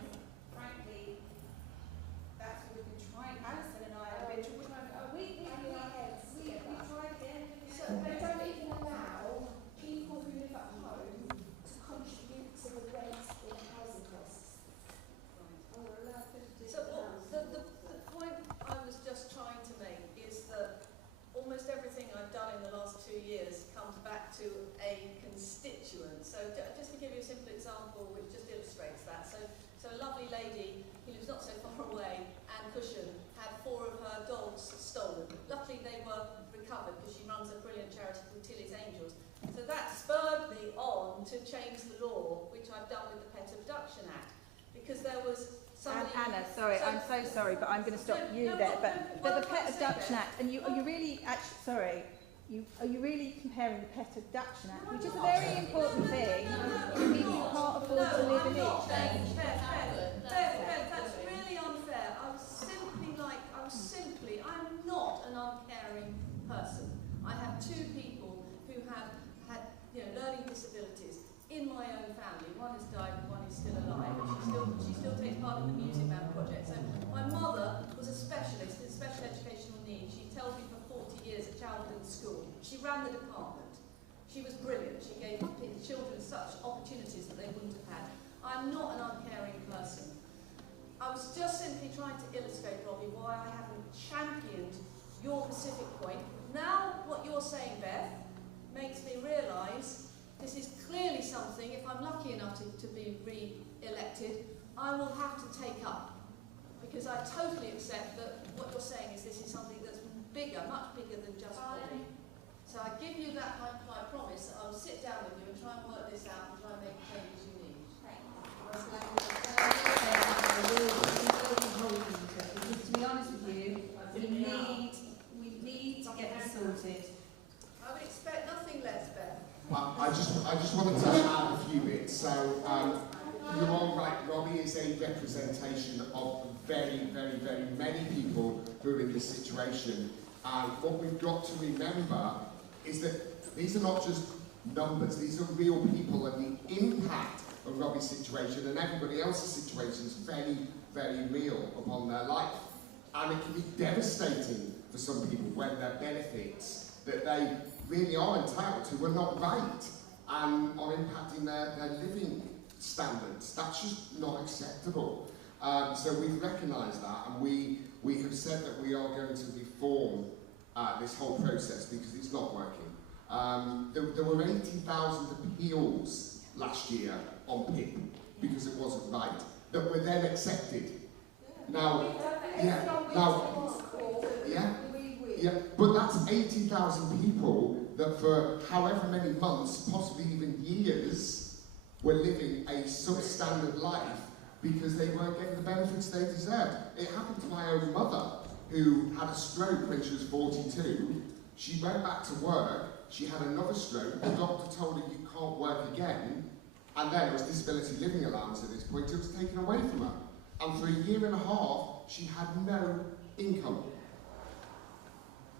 sorry, but I'm going to stop you there. But the Pet Abduction Act, and are you really actually sorry? Are you really comparing the Pet Abduction Act, which is a very important thing, to people who can't afford to live in each? That's really unfair. I'm not an uncaring person. I have two people who have had learning disabilities in my own family. One has died and one is still alive. She still takes part in the Music Man project. So my mother was a specialist in special educational needs. She told me for 40 years at Southend School. She ran the department. She was brilliant. She gave children such opportunities that they wouldn't have had. I'm not an uncaring person. I was just simply trying to illustrate, Robbie, why I haven't championed your specific point. Now, what you're saying, Beth, makes me realise this is clearly something, if I'm lucky enough to be re-elected, I will have to take up. Because I totally accept that what you're saying is this is something that's bigger, much bigger than just Robbie. So I give you that my promise that I will sit down with you and try and work this out and try and make the changes you need. Because to be honest with you, we need to get this sorted. I would expect nothing less, Beth. I just wanted to add a few bits. So you're all right. Robbie is a representation of very, very, very many people who are in this situation. And what we've got to remember is that these are not just numbers. These are real people, and the impact of Robbie's situation and everybody else's situation is very, very real upon their life. And it can be devastating for some people when their benefits that they really are entitled to are not right and are impacting their living standards. That's just not acceptable. So we've recognised that, and we have said that we are going to reform this whole process because it's not working. There were 80,000 appeals last year on PIP because it wasn't right, that were then accepted. Now, but that's 80,000 people that for however many months, possibly even years, were living a substandard life because they weren't getting the benefits they deserved. It happened to my own mother, who had a stroke when she was 42. She went back to work, she had another stroke, the doctor told her you can't work again, and then it was disability living allowance at this point, it was taken away from her. And for a year and a half, she had no income.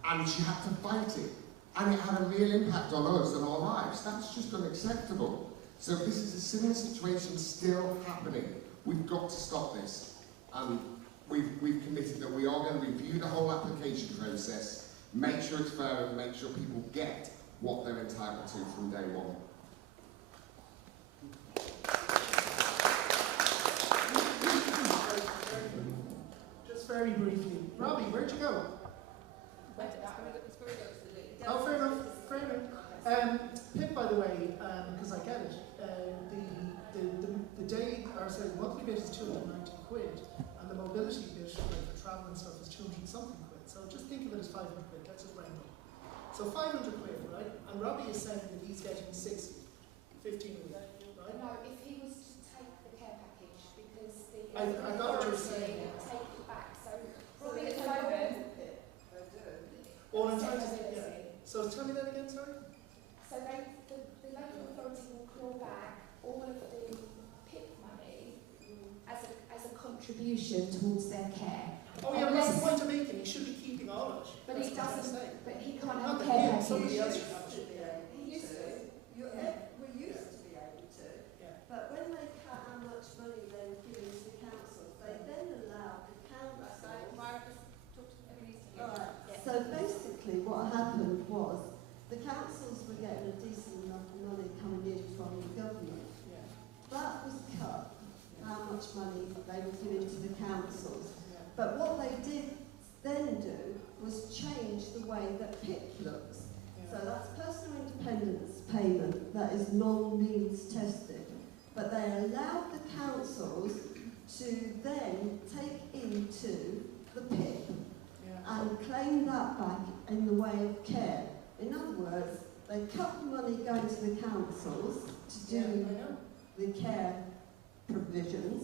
And she had to fight it. And it had a real impact on us and our lives. That's just unacceptable. So this is a similar situation still happening. We've got to stop this. And we've committed that we are going to review the whole application process, make sure it's fair and make sure people get what they're entitled to from day one. Just very briefly. Robbie, where'd you go? Oh, fair enough, fair enough. PIP, by the way, because I get it, the daily, or sorry, the monthly bit is 290 quid, and the mobility bit for travel and stuff is 200 something quid. So just think of it as 500 quid, let's just round up. So 500 quid, right? And Robbie is saying that he's getting 60, 15 a week, right? No, if he was to take the care package, because the I got what you're saying. Take it back. So Robbie at the moment. All in time, yeah. So tell me that again, sorry? So the local authority will claw back all of the PIP money as a contribution towards their care. Oh yeah, what's the point of making? He should be keeping all of it. But he doesn't. But he can't Not have a that care he, package. somebody else should have it. He used to. We used to be able to, but when they cut how much money they were giving to the council, they then allowed the council. So basically what happened was the councils were getting a decent enough money coming in from the government. That was cut, how much money they were giving to the councils. But what they did then do was change the way that PIP looks. So that's personal independence payment that is non-means tested. But they allowed the councils to then take into the PIP and claim that back in the way of care. In other words, they cut the money going to the councils to do the care provisions,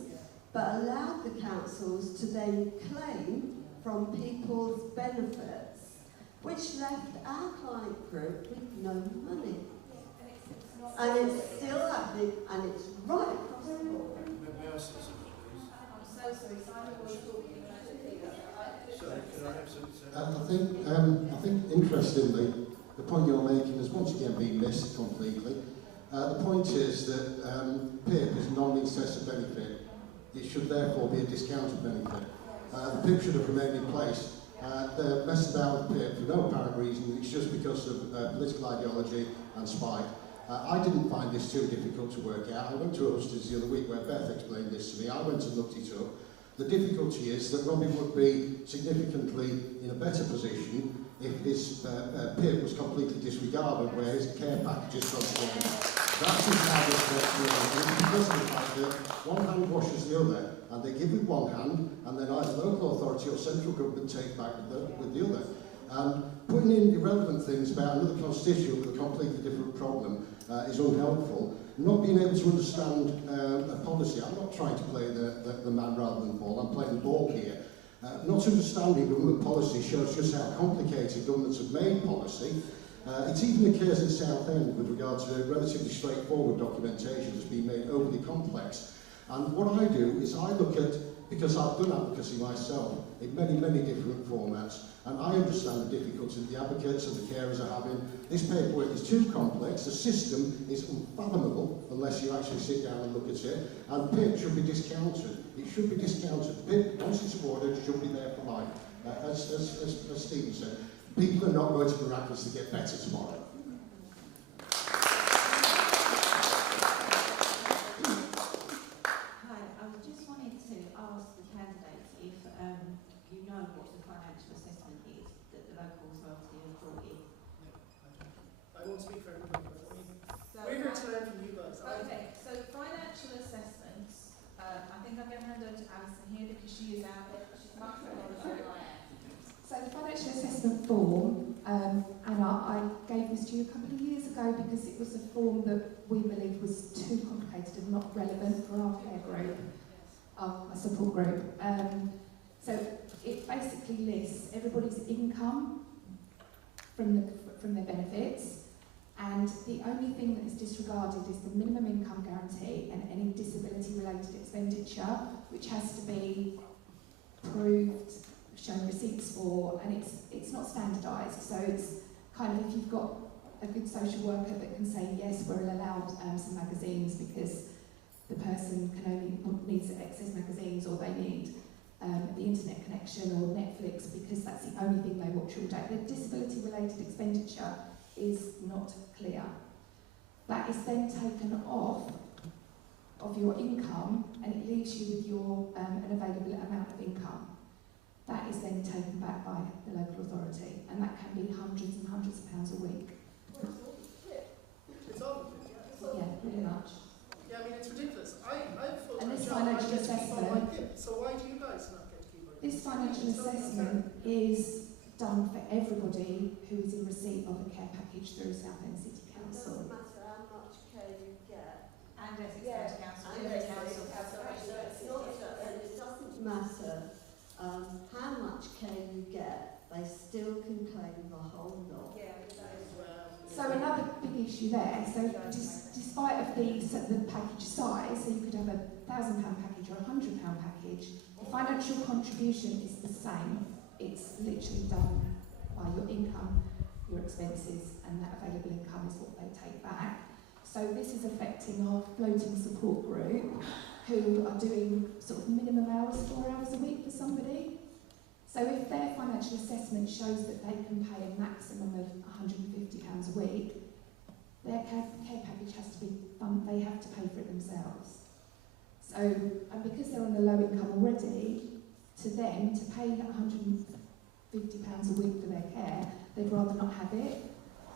but allowed the councils to then claim from people's benefits, which left our client group with no money. And it's still happening, and it's right across the board. May I say something, please? I'm so sorry, Simon was talking about it. Sorry, can I have something to say? I think interestingly, the point you're making has once again been missed completely. The point is that PIP is non-excessive benefit. It should therefore be a discounted benefit. The PIP should have remained in place. They're messing about with PIP for no apparent reason. It's just because of political ideology and spite. I didn't find this too difficult to work out. I went to Hustings the other week where Beth explained this to me. I went and looked it up. The difficulty is that Robbie would be significantly in a better position if his PIP was completely disregarded, where his care packages from that's his habit because of the fact that one hand washes the other, and they give with one hand, and then either local authority or central government take back with the other. And putting in irrelevant things about another constituent with a completely different problem is unhelpful. Not being able to understand a policy, I'm not trying to play the man rather than the ball, I'm playing the ball here. Not understanding government policy shows just how complicated governments have made policy. It even occurs in Southend with regard to relatively straightforward documentation that's been made overly complex. And what I do is I look at, because I've done advocacy myself in many, many different formats, and I understand the difficulties the advocates and the carers are having. This paperwork is too complex, the system is unfathomable unless you actually sit down and look at it, and PIP should be discounted. It should be discounted. PIP, once it's awarded, should be there for life. As Stephen said, people are not going to miraculously get better tomorrow. Hi, I just wanted to ask the candidates if you know what the financial assessment is that the local authority has brought in. I won't speak for everybody, but I mean, So, we're here to learn from you guys. okay, so financial assessments, I think I'm going to hand over to Alison here because she is out there. She's much more knowledgeable than I am. So the financial assessment form, and I gave this to you a couple of years ago because it was a form that we believed was too complicated and not relevant for our care group, our support group. So it basically lists everybody's income from their benefits, and the only thing that is disregarded is the minimum income guarantee and any disability-related expenditure, which has to be proved, shown receipts for, and it's not standardised. So it's kind of, if you've got a good social worker that can say yes, we're allowed some magazines because the person needs excess magazines, or they need the internet connection or Netflix because that's the only thing they watch all day. The disability-related expenditure is not clear. That is then taken off of your income, and it leaves you with your an available amount of income. That is then taken back by the local authority, and that can be hundreds and hundreds of pounds a week. It's all of it, yeah. Yeah, pretty much. Yeah, I mean, it's ridiculous. I'm full And time this job, I financial get to keep all my assessment- PIP. So why do you guys not get to keep all your This PIP? financial It's not assessment fair. is done for everybody who is in receipt of a care package through Southend City It Council. doesn't matter how much care you get. And Essex Yeah, County Council, and every Essex council. So it's not, and it doesn't matter how much care you get, they still can claim the whole lot. So another big issue there, so despite of the package size, so you could have £1,000 package or £100 package, the financial contribution is the same. It's literally done by your income, your expenses, and that available income is what they take back. So this is affecting our floating support group, who are doing sort of minimum hours, 4 hours a week for somebody. So if their financial assessment shows that they can pay a maximum of £150 a week, their care package has to be they have to pay for it themselves. So, and because they're on a low income already, to them, to pay £150 a week for their care, they'd rather not have it.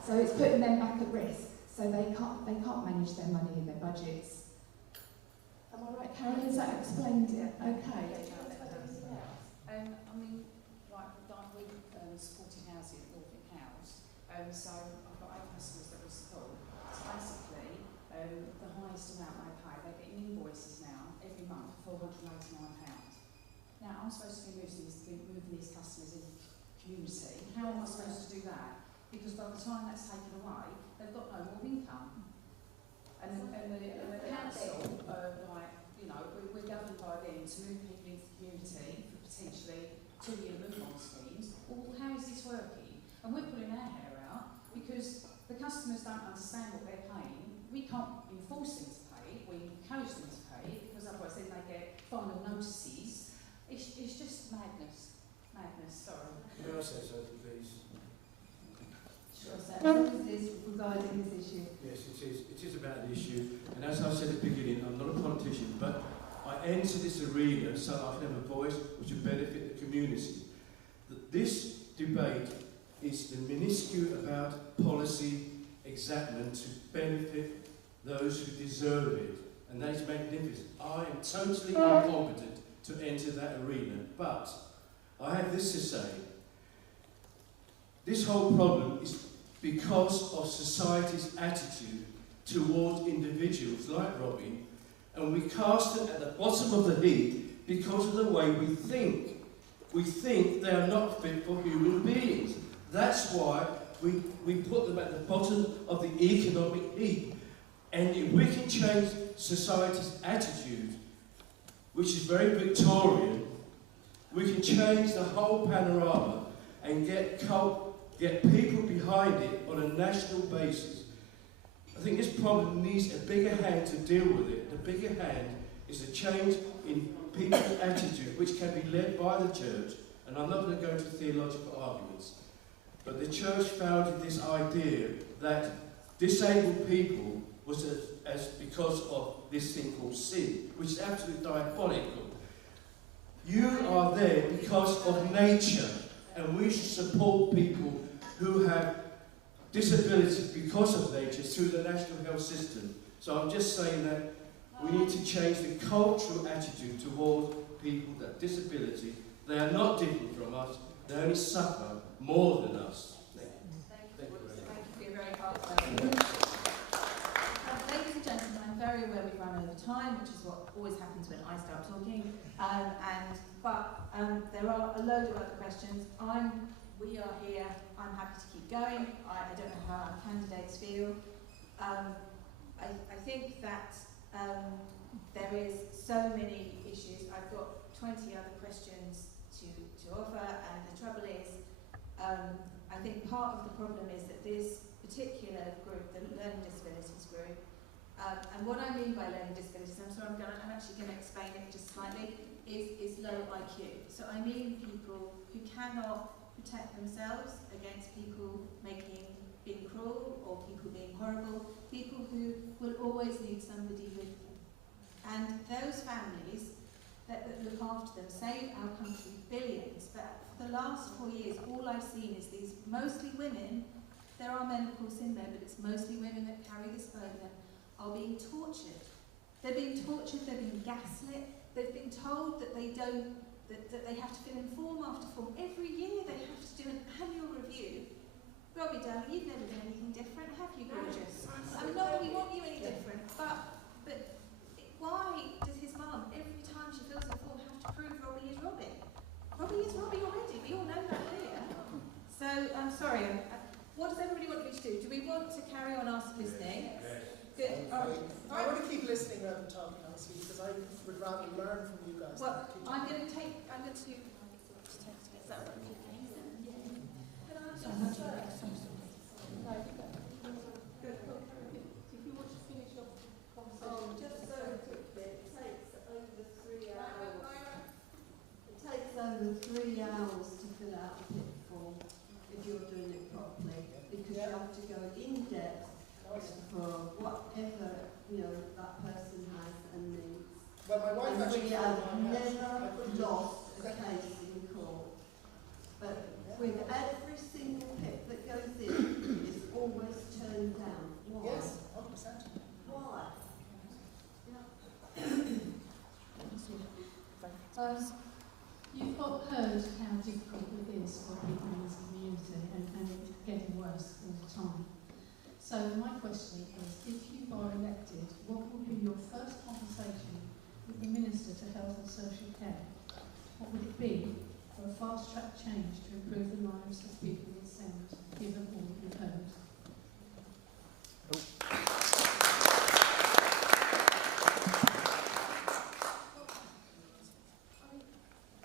So it's putting them back at risk. So they can't manage their money in their budgets. Am I right, Karen? Has that explained it? Okay. I mean, like we supported housing at Norfolk House, so I've got 8 customers that we support. So basically, the highest amount they pay, they're getting invoices now every month for £489. Now, I I'm supposed to be moving these customers in the community. How am I supposed to do that? Because by the time that's taken away, they've got no more income. And the council, like, you know, we're governed by them to move people into the community for potentially 2-year move-on schemes. Well, how is this working? And we're pulling our hair out because the customers don't understand what they're paying. We can't enforce them to pay it, we encourage them to pay it, because otherwise then they get final notices. It's just madness. Madness, sorry. Can I say something, please? Sure, sir. What is this regarding this issue? Yes, it is. It is about the issue. And as I said at the beginning, I'm not a politician, but I enter this arena so I can have a voice which will benefit the community. This debate is the minuscule about policy exactment to benefit those who deserve it. And that is magnificent. I am totally incompetent to enter that arena. But I have this to say. This whole problem is because of society's attitude towards individuals like Robbie, and we cast them at the bottom of the heap because of the way we think. We think they are not fit for human beings. That's why we put them at the bottom of the economic heap. And if we can change society's attitude, which is very Victorian, we can change the whole panorama and get people behind it on a national basis. I think this problem needs a bigger hand to deal with it. The bigger hand is a change in people's attitude, which can be led by the church. And I'm not going to go into theological arguments, but the church founded this idea that disabled people was as because of this thing called sin, which is absolutely diabolical. You are there because of nature, and we should support people who have disabilities because of nature through the national health system. So I'm just saying that we need to change the cultural attitude towards people with disability. They are not different from us, they only suffer more than us. Thank you for your very heartfelt. Ladies and gentlemen, I'm very aware we've run over time, which is what always happens when I start talking. But there are a load of other questions. We are here. I'm happy to keep going. I don't know how our candidates feel. I think that there is so many issues. I've got 20 other questions to offer, and the trouble is, I think part of the problem is that this particular group, the learning disabilities group, and what I mean by learning disabilities, I'm actually going to explain it just slightly, is low IQ. So I mean people who cannot protect themselves against people being cruel or people being horrible, people who will always need somebody with them. And those families that look after them save our country billions, but for the last 4 years all I've seen is these mostly women, there are men of course in there, but it's mostly women that carry this burden, are being tortured. They're being tortured, they're being gaslit, they've been told that they have to fill in form after form. Every year they have to do an annual review. Robbie, darling, you've never been anything different, have you, gorgeous? I'm not that we want you any different, but why does his mum, every time she fills in a form, have to prove Robbie is Robbie? Robbie is Robbie already, we all know that here. So, I'm sorry, what does everybody want me to do? Do we want to carry on listening? Good. I want to keep listening rather than talking, honestly, because I would rather learn from you guys. Well, I'm going to take, is that right? If you want to finish your conversation, just very quickly, it takes over 3 hours. It takes over 3 hours to fill out a PIP form if you're doing it properly, because you have to go in depth for whatever that person has and needs. Well, my wife and we have never lost a case in court, but with every single PIP that goes in, it's always turned down. Why? Yes, 100%. Why? You've heard how difficult it is for people in this community, and it's getting worse all the time. So my question is, if you are elected, what will be your first conversation with the Minister for Health and Social Care? What would it be? fast-track change to improve the lives of people in SEND, given all that you've heard?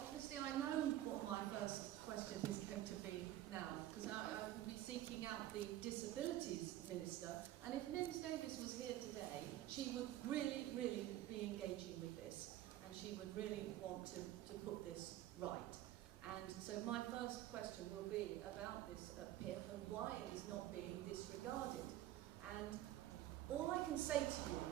Obviously, I know what my first question is going to be now, because I will be seeking out the Disabilities Minister, and if Liz Davis was here today, she would really, really be engaging with this, and she would really want to put this right. And so my first question will be about this PIP and why it is not being disregarded. And all I can say to you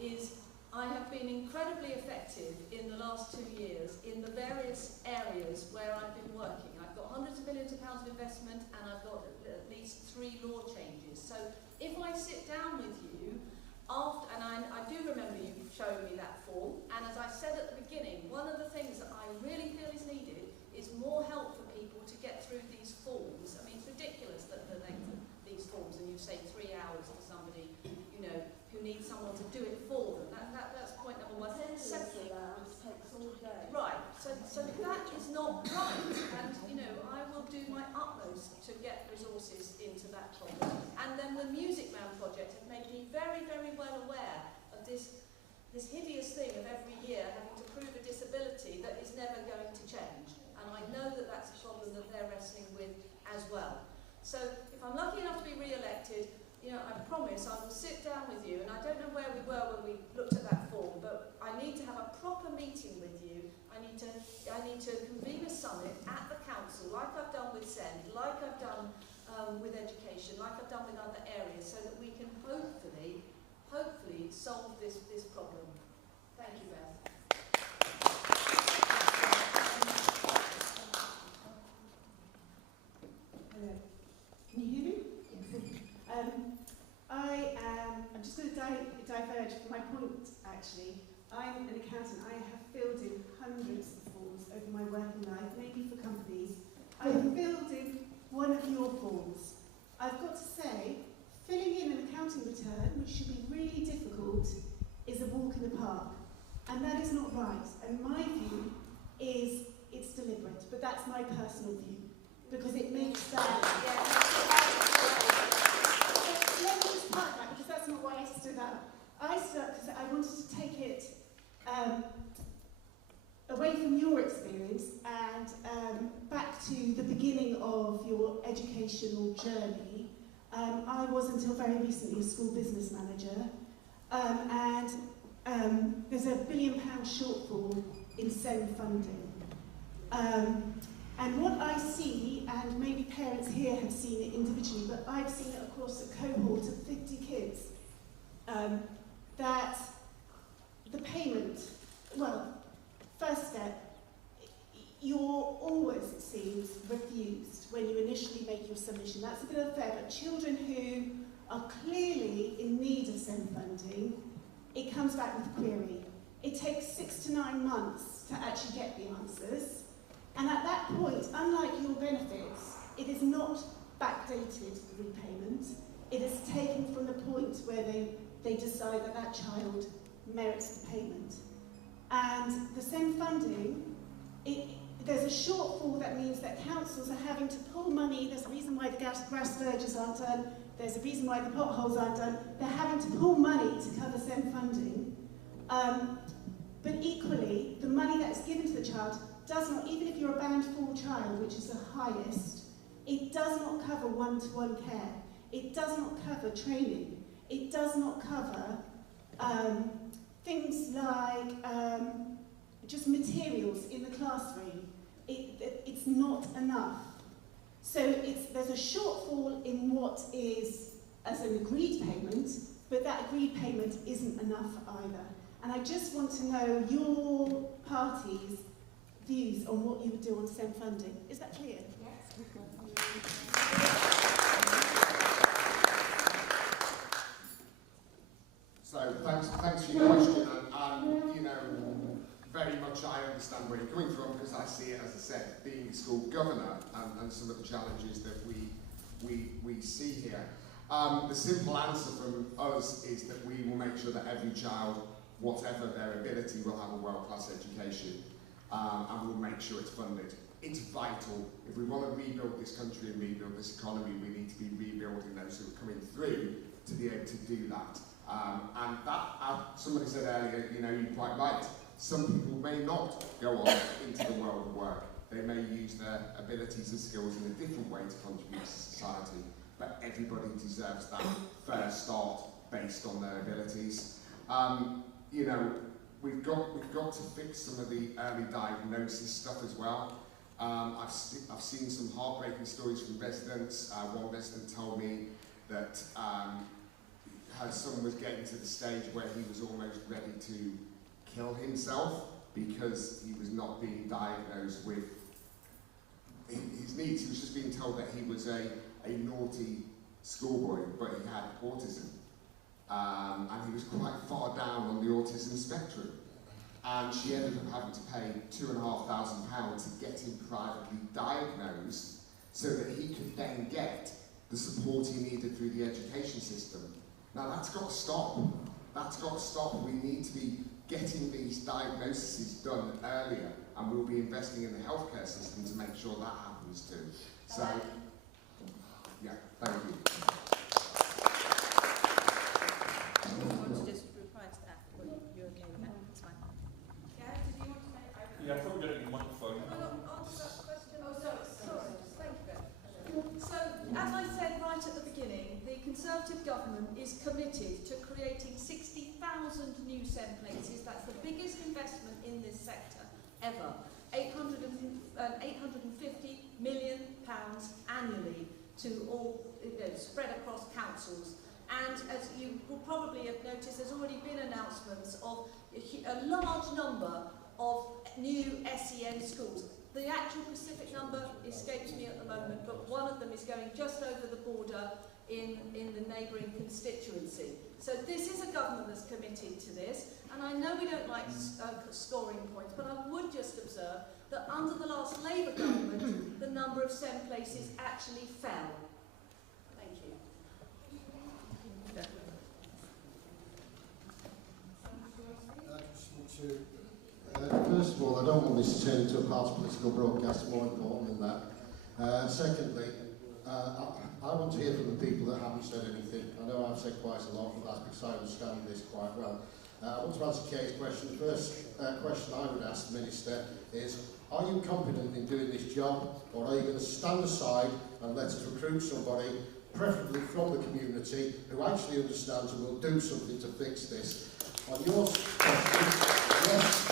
is I have been incredibly effective in the last 2 years in the various areas where I've been working. I've got hundreds of millions of pounds of investment and I've got at least 3 law changes. So if I sit down with you after, and I do remember you showing me that form, and as I said at the beginning, one of the things that I really feel is needed is more help for people to get through these forms. I mean, it's ridiculous that the length of these forms, and you say 3 hours for somebody, you know, who needs someone to do it for them. That's point number one. Secondly, right, so that is not right, and, you know, I will do my utmost to get resources into that problem. And then the Music Man project has made me very, very well aware of this hideous thing of every year having to prove a disability that is never going to change. And I know that that's a problem that they're wrestling with as well. So if I'm lucky enough to be re-elected, you know, I promise I will sit down with you, and I don't know where we were when we looked at that form, but I need to have a proper meeting with you. I need to convene a summit at the council, like I've done with SEND, like I've done with education, like I've done with other areas, so that we can hopefully solve this problem. Thank you, Beth. Hello. Can you hear me? Yes. I'm just going to diverge from my point, actually. I'm an accountant. I have filled in hundreds of forms over my working life, mainly for companies. I've filled in one of your forms. I've got to say, filling in an accounting return, which should be really difficult, is a walk in the park. And that is not right. And my view is it's deliberate, but that's my personal view. Because it makes that... Let me just park that, because that's not why I stood up. I stood up because I wanted to take it away from your experience and back to the beginning of your educational journey. I was until very recently a school business manager, and there's a £1 billion shortfall in SEND funding. And what I see, and maybe parents here have seen it individually, but I've seen it across a cohort of 50 kids, that the payment, well, first step, you're always, it seems, refused when you initially make your submission. That's a bit unfair, but children who are clearly in need of SEND funding, it comes back with a query. It takes 6 to 9 months to actually get the answers. And at that point, unlike your benefits, it is not backdated, the repayment. It is taken from the point where they decide that that child merits the payment. And the SEND funding, there's a shortfall that means that councils are having to pull money. There's a reason why the grass verges aren't done. There's a reason why the potholes aren't done. They're having to pull money to cover SEND funding. But equally, the money that's given to the child does not, even if you're a band 4 child, which is the highest, it does not cover one-to-one care. It does not cover training. It does not cover things like just materials in the classroom. It's not enough. So there's a shortfall in what is as an agreed payment, but that agreed payment isn't enough either. And I just want to know your party's views on what you would do on SEND funding. Is that clear? Yes. So thanks for your question, and you know, very much I understand where you're coming from, because I see it, as I said, being a school governor and some of the challenges that we see here. The simple answer from us is that we will make sure that every child, whatever their ability, will have a world-class education, and we'll make sure it's funded. it's vital. If we want to rebuild this country and rebuild this economy, we need to be rebuilding those who are coming through to be able to do that. And that, somebody said earlier, you know, you're quite right. Some people may not go on into the world of work. They may use their abilities and skills in a different way to contribute to society. But everybody deserves that fair start based on their abilities. You know, we've got to fix some of the early diagnosis stuff as well. I've seen some heartbreaking stories from residents. One resident told me that her son was getting to the stage where he was almost ready to kill himself because he was not being diagnosed with his needs. He was just being told that he was a naughty schoolboy, but he had autism. And he was quite far down on the autism spectrum. And she ended up having to pay £2,500 to get him privately diagnosed so that he could then get the support he needed through the education system. Now that's got to stop. That's got to stop. We need to be getting these diagnoses done earlier, and we'll be investing in the healthcare system to make sure that happens too. So, yeah, thank you. Do you want to just reply to that? Or you're okay with that? It's fine. Yeah, did you want to make? Yeah, I thought we were getting a microphone. Answer that question. Oh, sorry. Thank you. So, as I said right at the beginning, the Conservative government is committed to creating 60,000 new SEND places. That's the biggest investment in this sector ever. £850 million annually to all, spread across councils. And as you will probably have noticed, there's already been announcements of a large number of new SEN schools. The actual specific number escapes me at the moment, but one of them is going just over the border in the neighbouring constituency. So this is a government that's committed to this, and I know we don't like scoring points, but I would just observe that under the last Labour government, the number of SEN places actually fell. Thank you. First of all, I don't want this to turn into a party political broadcast, more important than that. Secondly, I want to hear from the people that haven't said anything. I know I've said quite a lot, but that's because I understand this quite well. I want to answer Kay's question. The first question I would ask the Minister is, are you confident in doing this job, or are you going to stand aside and let us recruit somebody, preferably from the community, who actually understands and will do something to fix this? On your question, yes,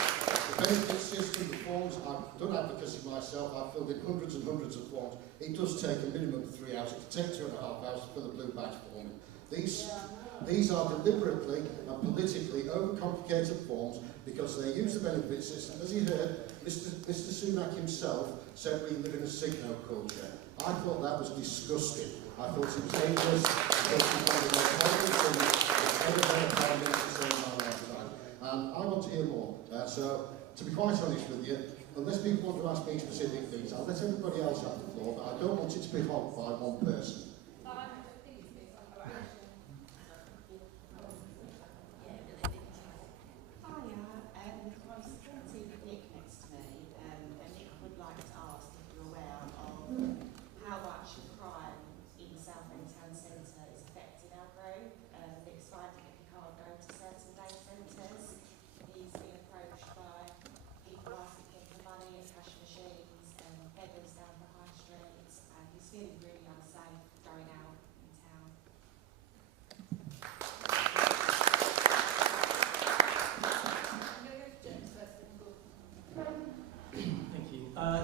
the benefit system, the forms, I've done advocacy myself, I've filled in hundreds and hundreds of forms. It does take a minimum of 3 hours, it can take 2.5 hours to fill a blue badge form. These are deliberately and politically overcomplicated forms because they use the benefit system. As you heard, Mr Sunak himself said we live in a signo culture. I thought that was disgusting. I thought it was dangerous. I thought it was one of the most horrible things and I want to hear more. So, to be quite honest with you, unless people want to ask me specific things, I'll let everybody else have the floor, but I don't want it to be hogged by one person.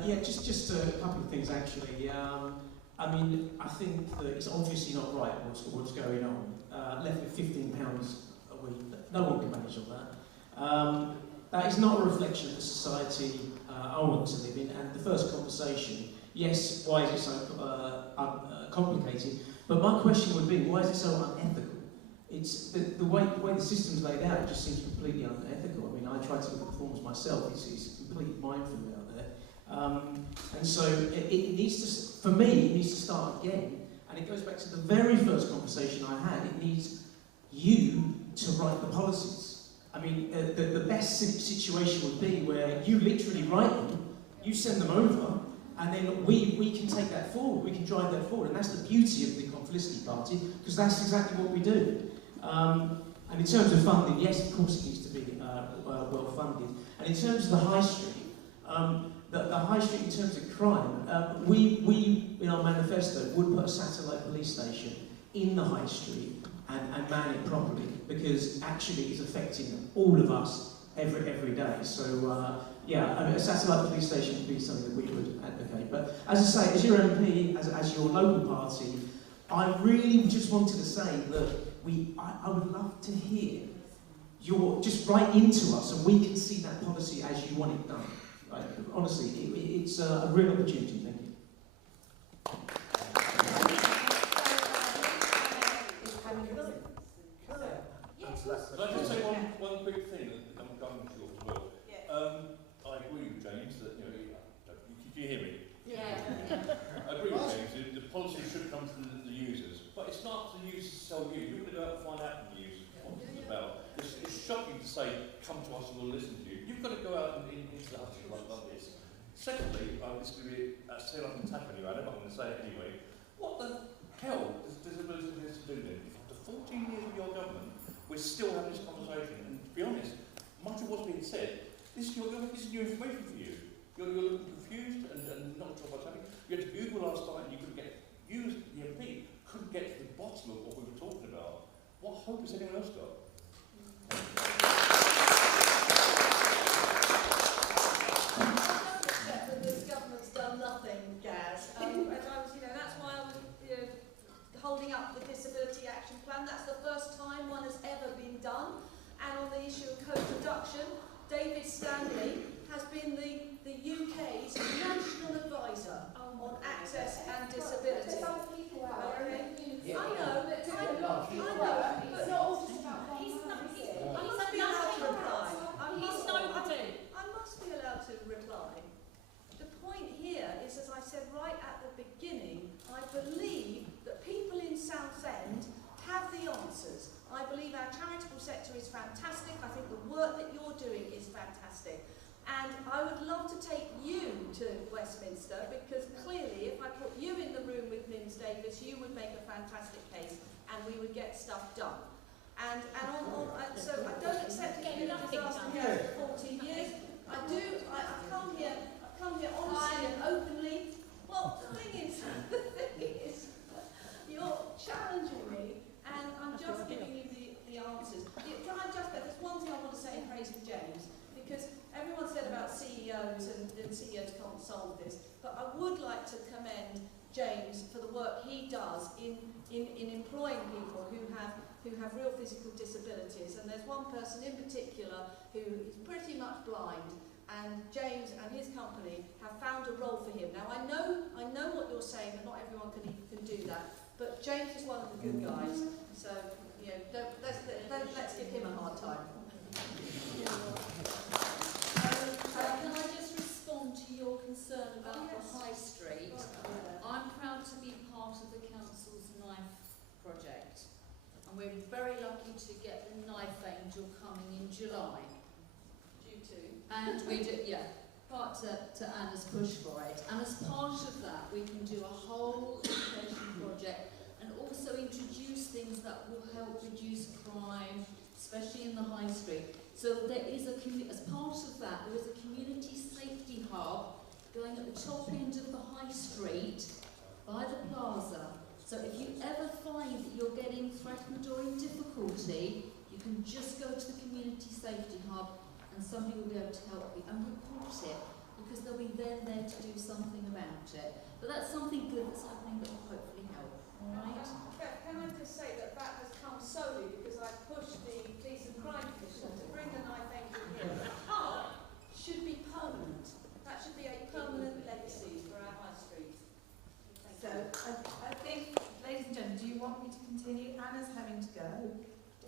Yeah, just a couple of things actually. I mean, I think that it's obviously not right what's going on. Left with £15 a week, no one can manage all that. That is not a reflection of the society I want to live in. And the first conversation, yes, why is it so complicated? But my question would be, why is it so unethical? It's the way the system's laid out. It just seems completely unethical. I mean, I try to look at the forms myself. It's a complete minefield out there. And so it needs to, for me, it needs to start again. And it goes back to the very first conversation I had. It needs you to write the policies. I mean, the best situation would be where you literally write them, you send them over, and then we can take that forward, we can drive that forward, and that's the beauty of the Conflicity Party, because that's exactly what we do. And in terms of funding, yes, of course it needs to be well funded. And in terms of the high street, the high street in terms of crime, we in our manifesto would put a satellite police station in the high street and man it properly, because actually it's affecting all of us every day. So yeah, I mean, a satellite police station would be something that we would advocate. But as I say, as your MP, as your local party, I really just wanted to say that I would love to hear your, just write into us and we can see that policy as you want it done. Like, honestly, it's a real opportunity. Thank you. Can I just say one quick thing that I'm coming to as well? I agree with James that, you know, can you hear me? Yeah. I agree with James that the policy should come from the users, but it's not the users to sell you. You're going to go out and find out from the users what it's about. It's shocking to say, come to us and we'll listen to you. You've got to go out and into the hustings like this. Secondly, this is going to be a tail up and tap on you, Adam, but I'm going to say it anyway. What the hell does disability have to do then? After 14 years of your government, we're still having this conversation, and to be honest, much of what's being said, this is new information for you. You're looking confused and not sure what's happening. You had to Google last night and you couldn't get, the MP couldn't get to the bottom of what we were talking about. What hope has anyone else got? That this government's done nothing, Gaz. And that's why I was holding up the Disability Action Plan. That's the first time one has ever been done. And on the issue of co-production, David Stanley has been the UK's national advisor on access and disability. Okay. I know, but he's not all just about one. I must be allowed to reply. I must be allowed to reply. The point here is, as I said right at the beginning, I believe that people in Southend have the answers. I believe our charitable sector is fantastic. I think the work that you're doing is fantastic. And I would love to take you to Westminster, because clearly if I put you in the room with Mims Davis, you would make a fantastic case and we would get stuff done. So I don't accept it being a disaster here for 14 years. I've come here honestly and openly. Well, the thing is, you're challenging me and I'm just giving you the answers. There's one thing I want to say in praise of James, because everyone said about CEOs and CEOs can't solve this, but I would like to commend James for the work he does in employing people who have real physical disabilities. And there's one person in particular who is pretty much blind, and James and his company have found a role for him. Now I know what you're saying, that not everyone can do that, but James is one of the good guys, so let's give him a hard time. Can I just respond to your concern about the High Street? I'm proud to be part of the Council's Knife project, and we're very lucky to get the Knife Angel coming in July. And we do, part to Anna's push for it. And as part of that, we can do a whole education project and also introduce things that will help reduce crime, especially in the High Street. So there is as part of that, there is a community safety hub going at the top end of the High Street by the plaza. So if you ever find that you're getting threatened or in difficulty, you can just go to the community safety hub and somebody will be able to help you and report it, because they'll be then there to do something about it. But that's something good that's happening that will hopefully help. All right? Can I just say that has come solely because I pushed the Police and Crime Commission to bring the Knife Angel here. The hub should be permanent. That should be a permanent legacy for our high street. So I think, ladies and gentlemen, do you want me to continue? Anna's having to go.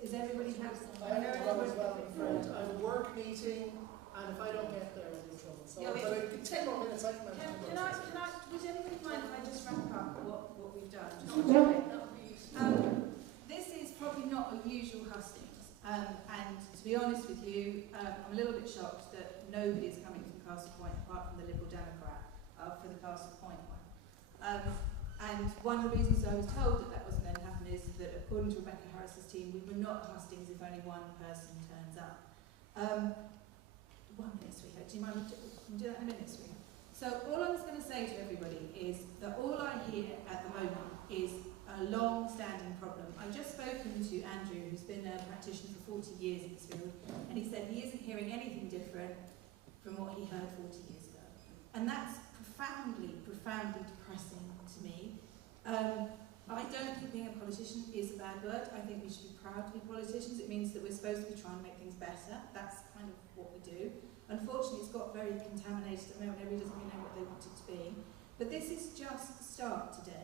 Is everybody happy? I have to go as well, I'm afraid. I have a work meeting, and if I don't get there, I'll be in trouble. So, but in 10 more minutes, I can would anybody mind if I just wrap up what we've done? This is probably not a usual hustings, and to be honest with you, I'm a little bit shocked that nobody is coming from Castle Point apart from the Liberal Democrat for the Castle And one of the reasons I was told that that wasn't going to happen is that according to Rebecca Harris's team, we were not Hustings if only one person turns up. 1 minute, sweetheart. Do you mind? Can do that in a minute, sweetheart? So all I was going to say to everybody is that all I hear at the moment is a long-standing problem. I've just spoken to Andrew, who's been a practitioner for 40 years in this field, and he said he isn't hearing anything different from what he heard 40 years ago. And that's profoundly, profoundly depressing to me. I don't think being a politician is a bad word. I think we should be proud to be politicians. It means that we're supposed to be trying to make things better. That's kind of what we do. Unfortunately, it's got very contaminated at the moment. Everybody doesn't really know what they want it to be. But this is just the start today.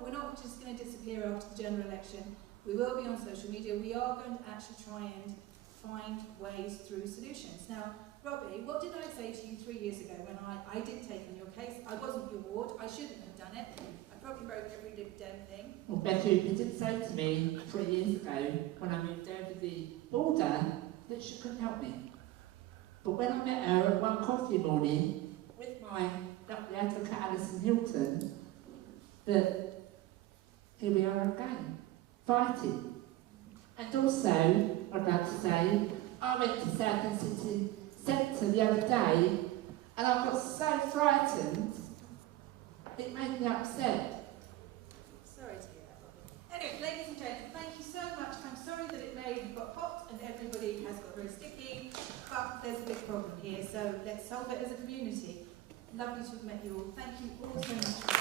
We're not just going to disappear after the general election. We will be on social media. We are going to actually try and find ways through solutions. Now, Robbie, what did I say to you 3 years ago when I did take on your case? I wasn't your ward. I shouldn't have done it. I probably broke every damn thing. Well, Betty, you did say to me 3 years ago when I moved over the border that she couldn't help me. But when I met her at one coffee morning with my lovely advocate Alison Hilton, that here we are again, fighting. And also, I'd like to say, I went to Southend City Centre the other day and I got so frightened, it made me upset. Sorry to hear that, Robbie. Anyway, ladies and gentlemen, thank you so much. I'm sorry that it may have got hot and everybody has got very sticky, but there's a big problem here, so let's solve it as a community. Lovely to have met you all. Thank you all so much.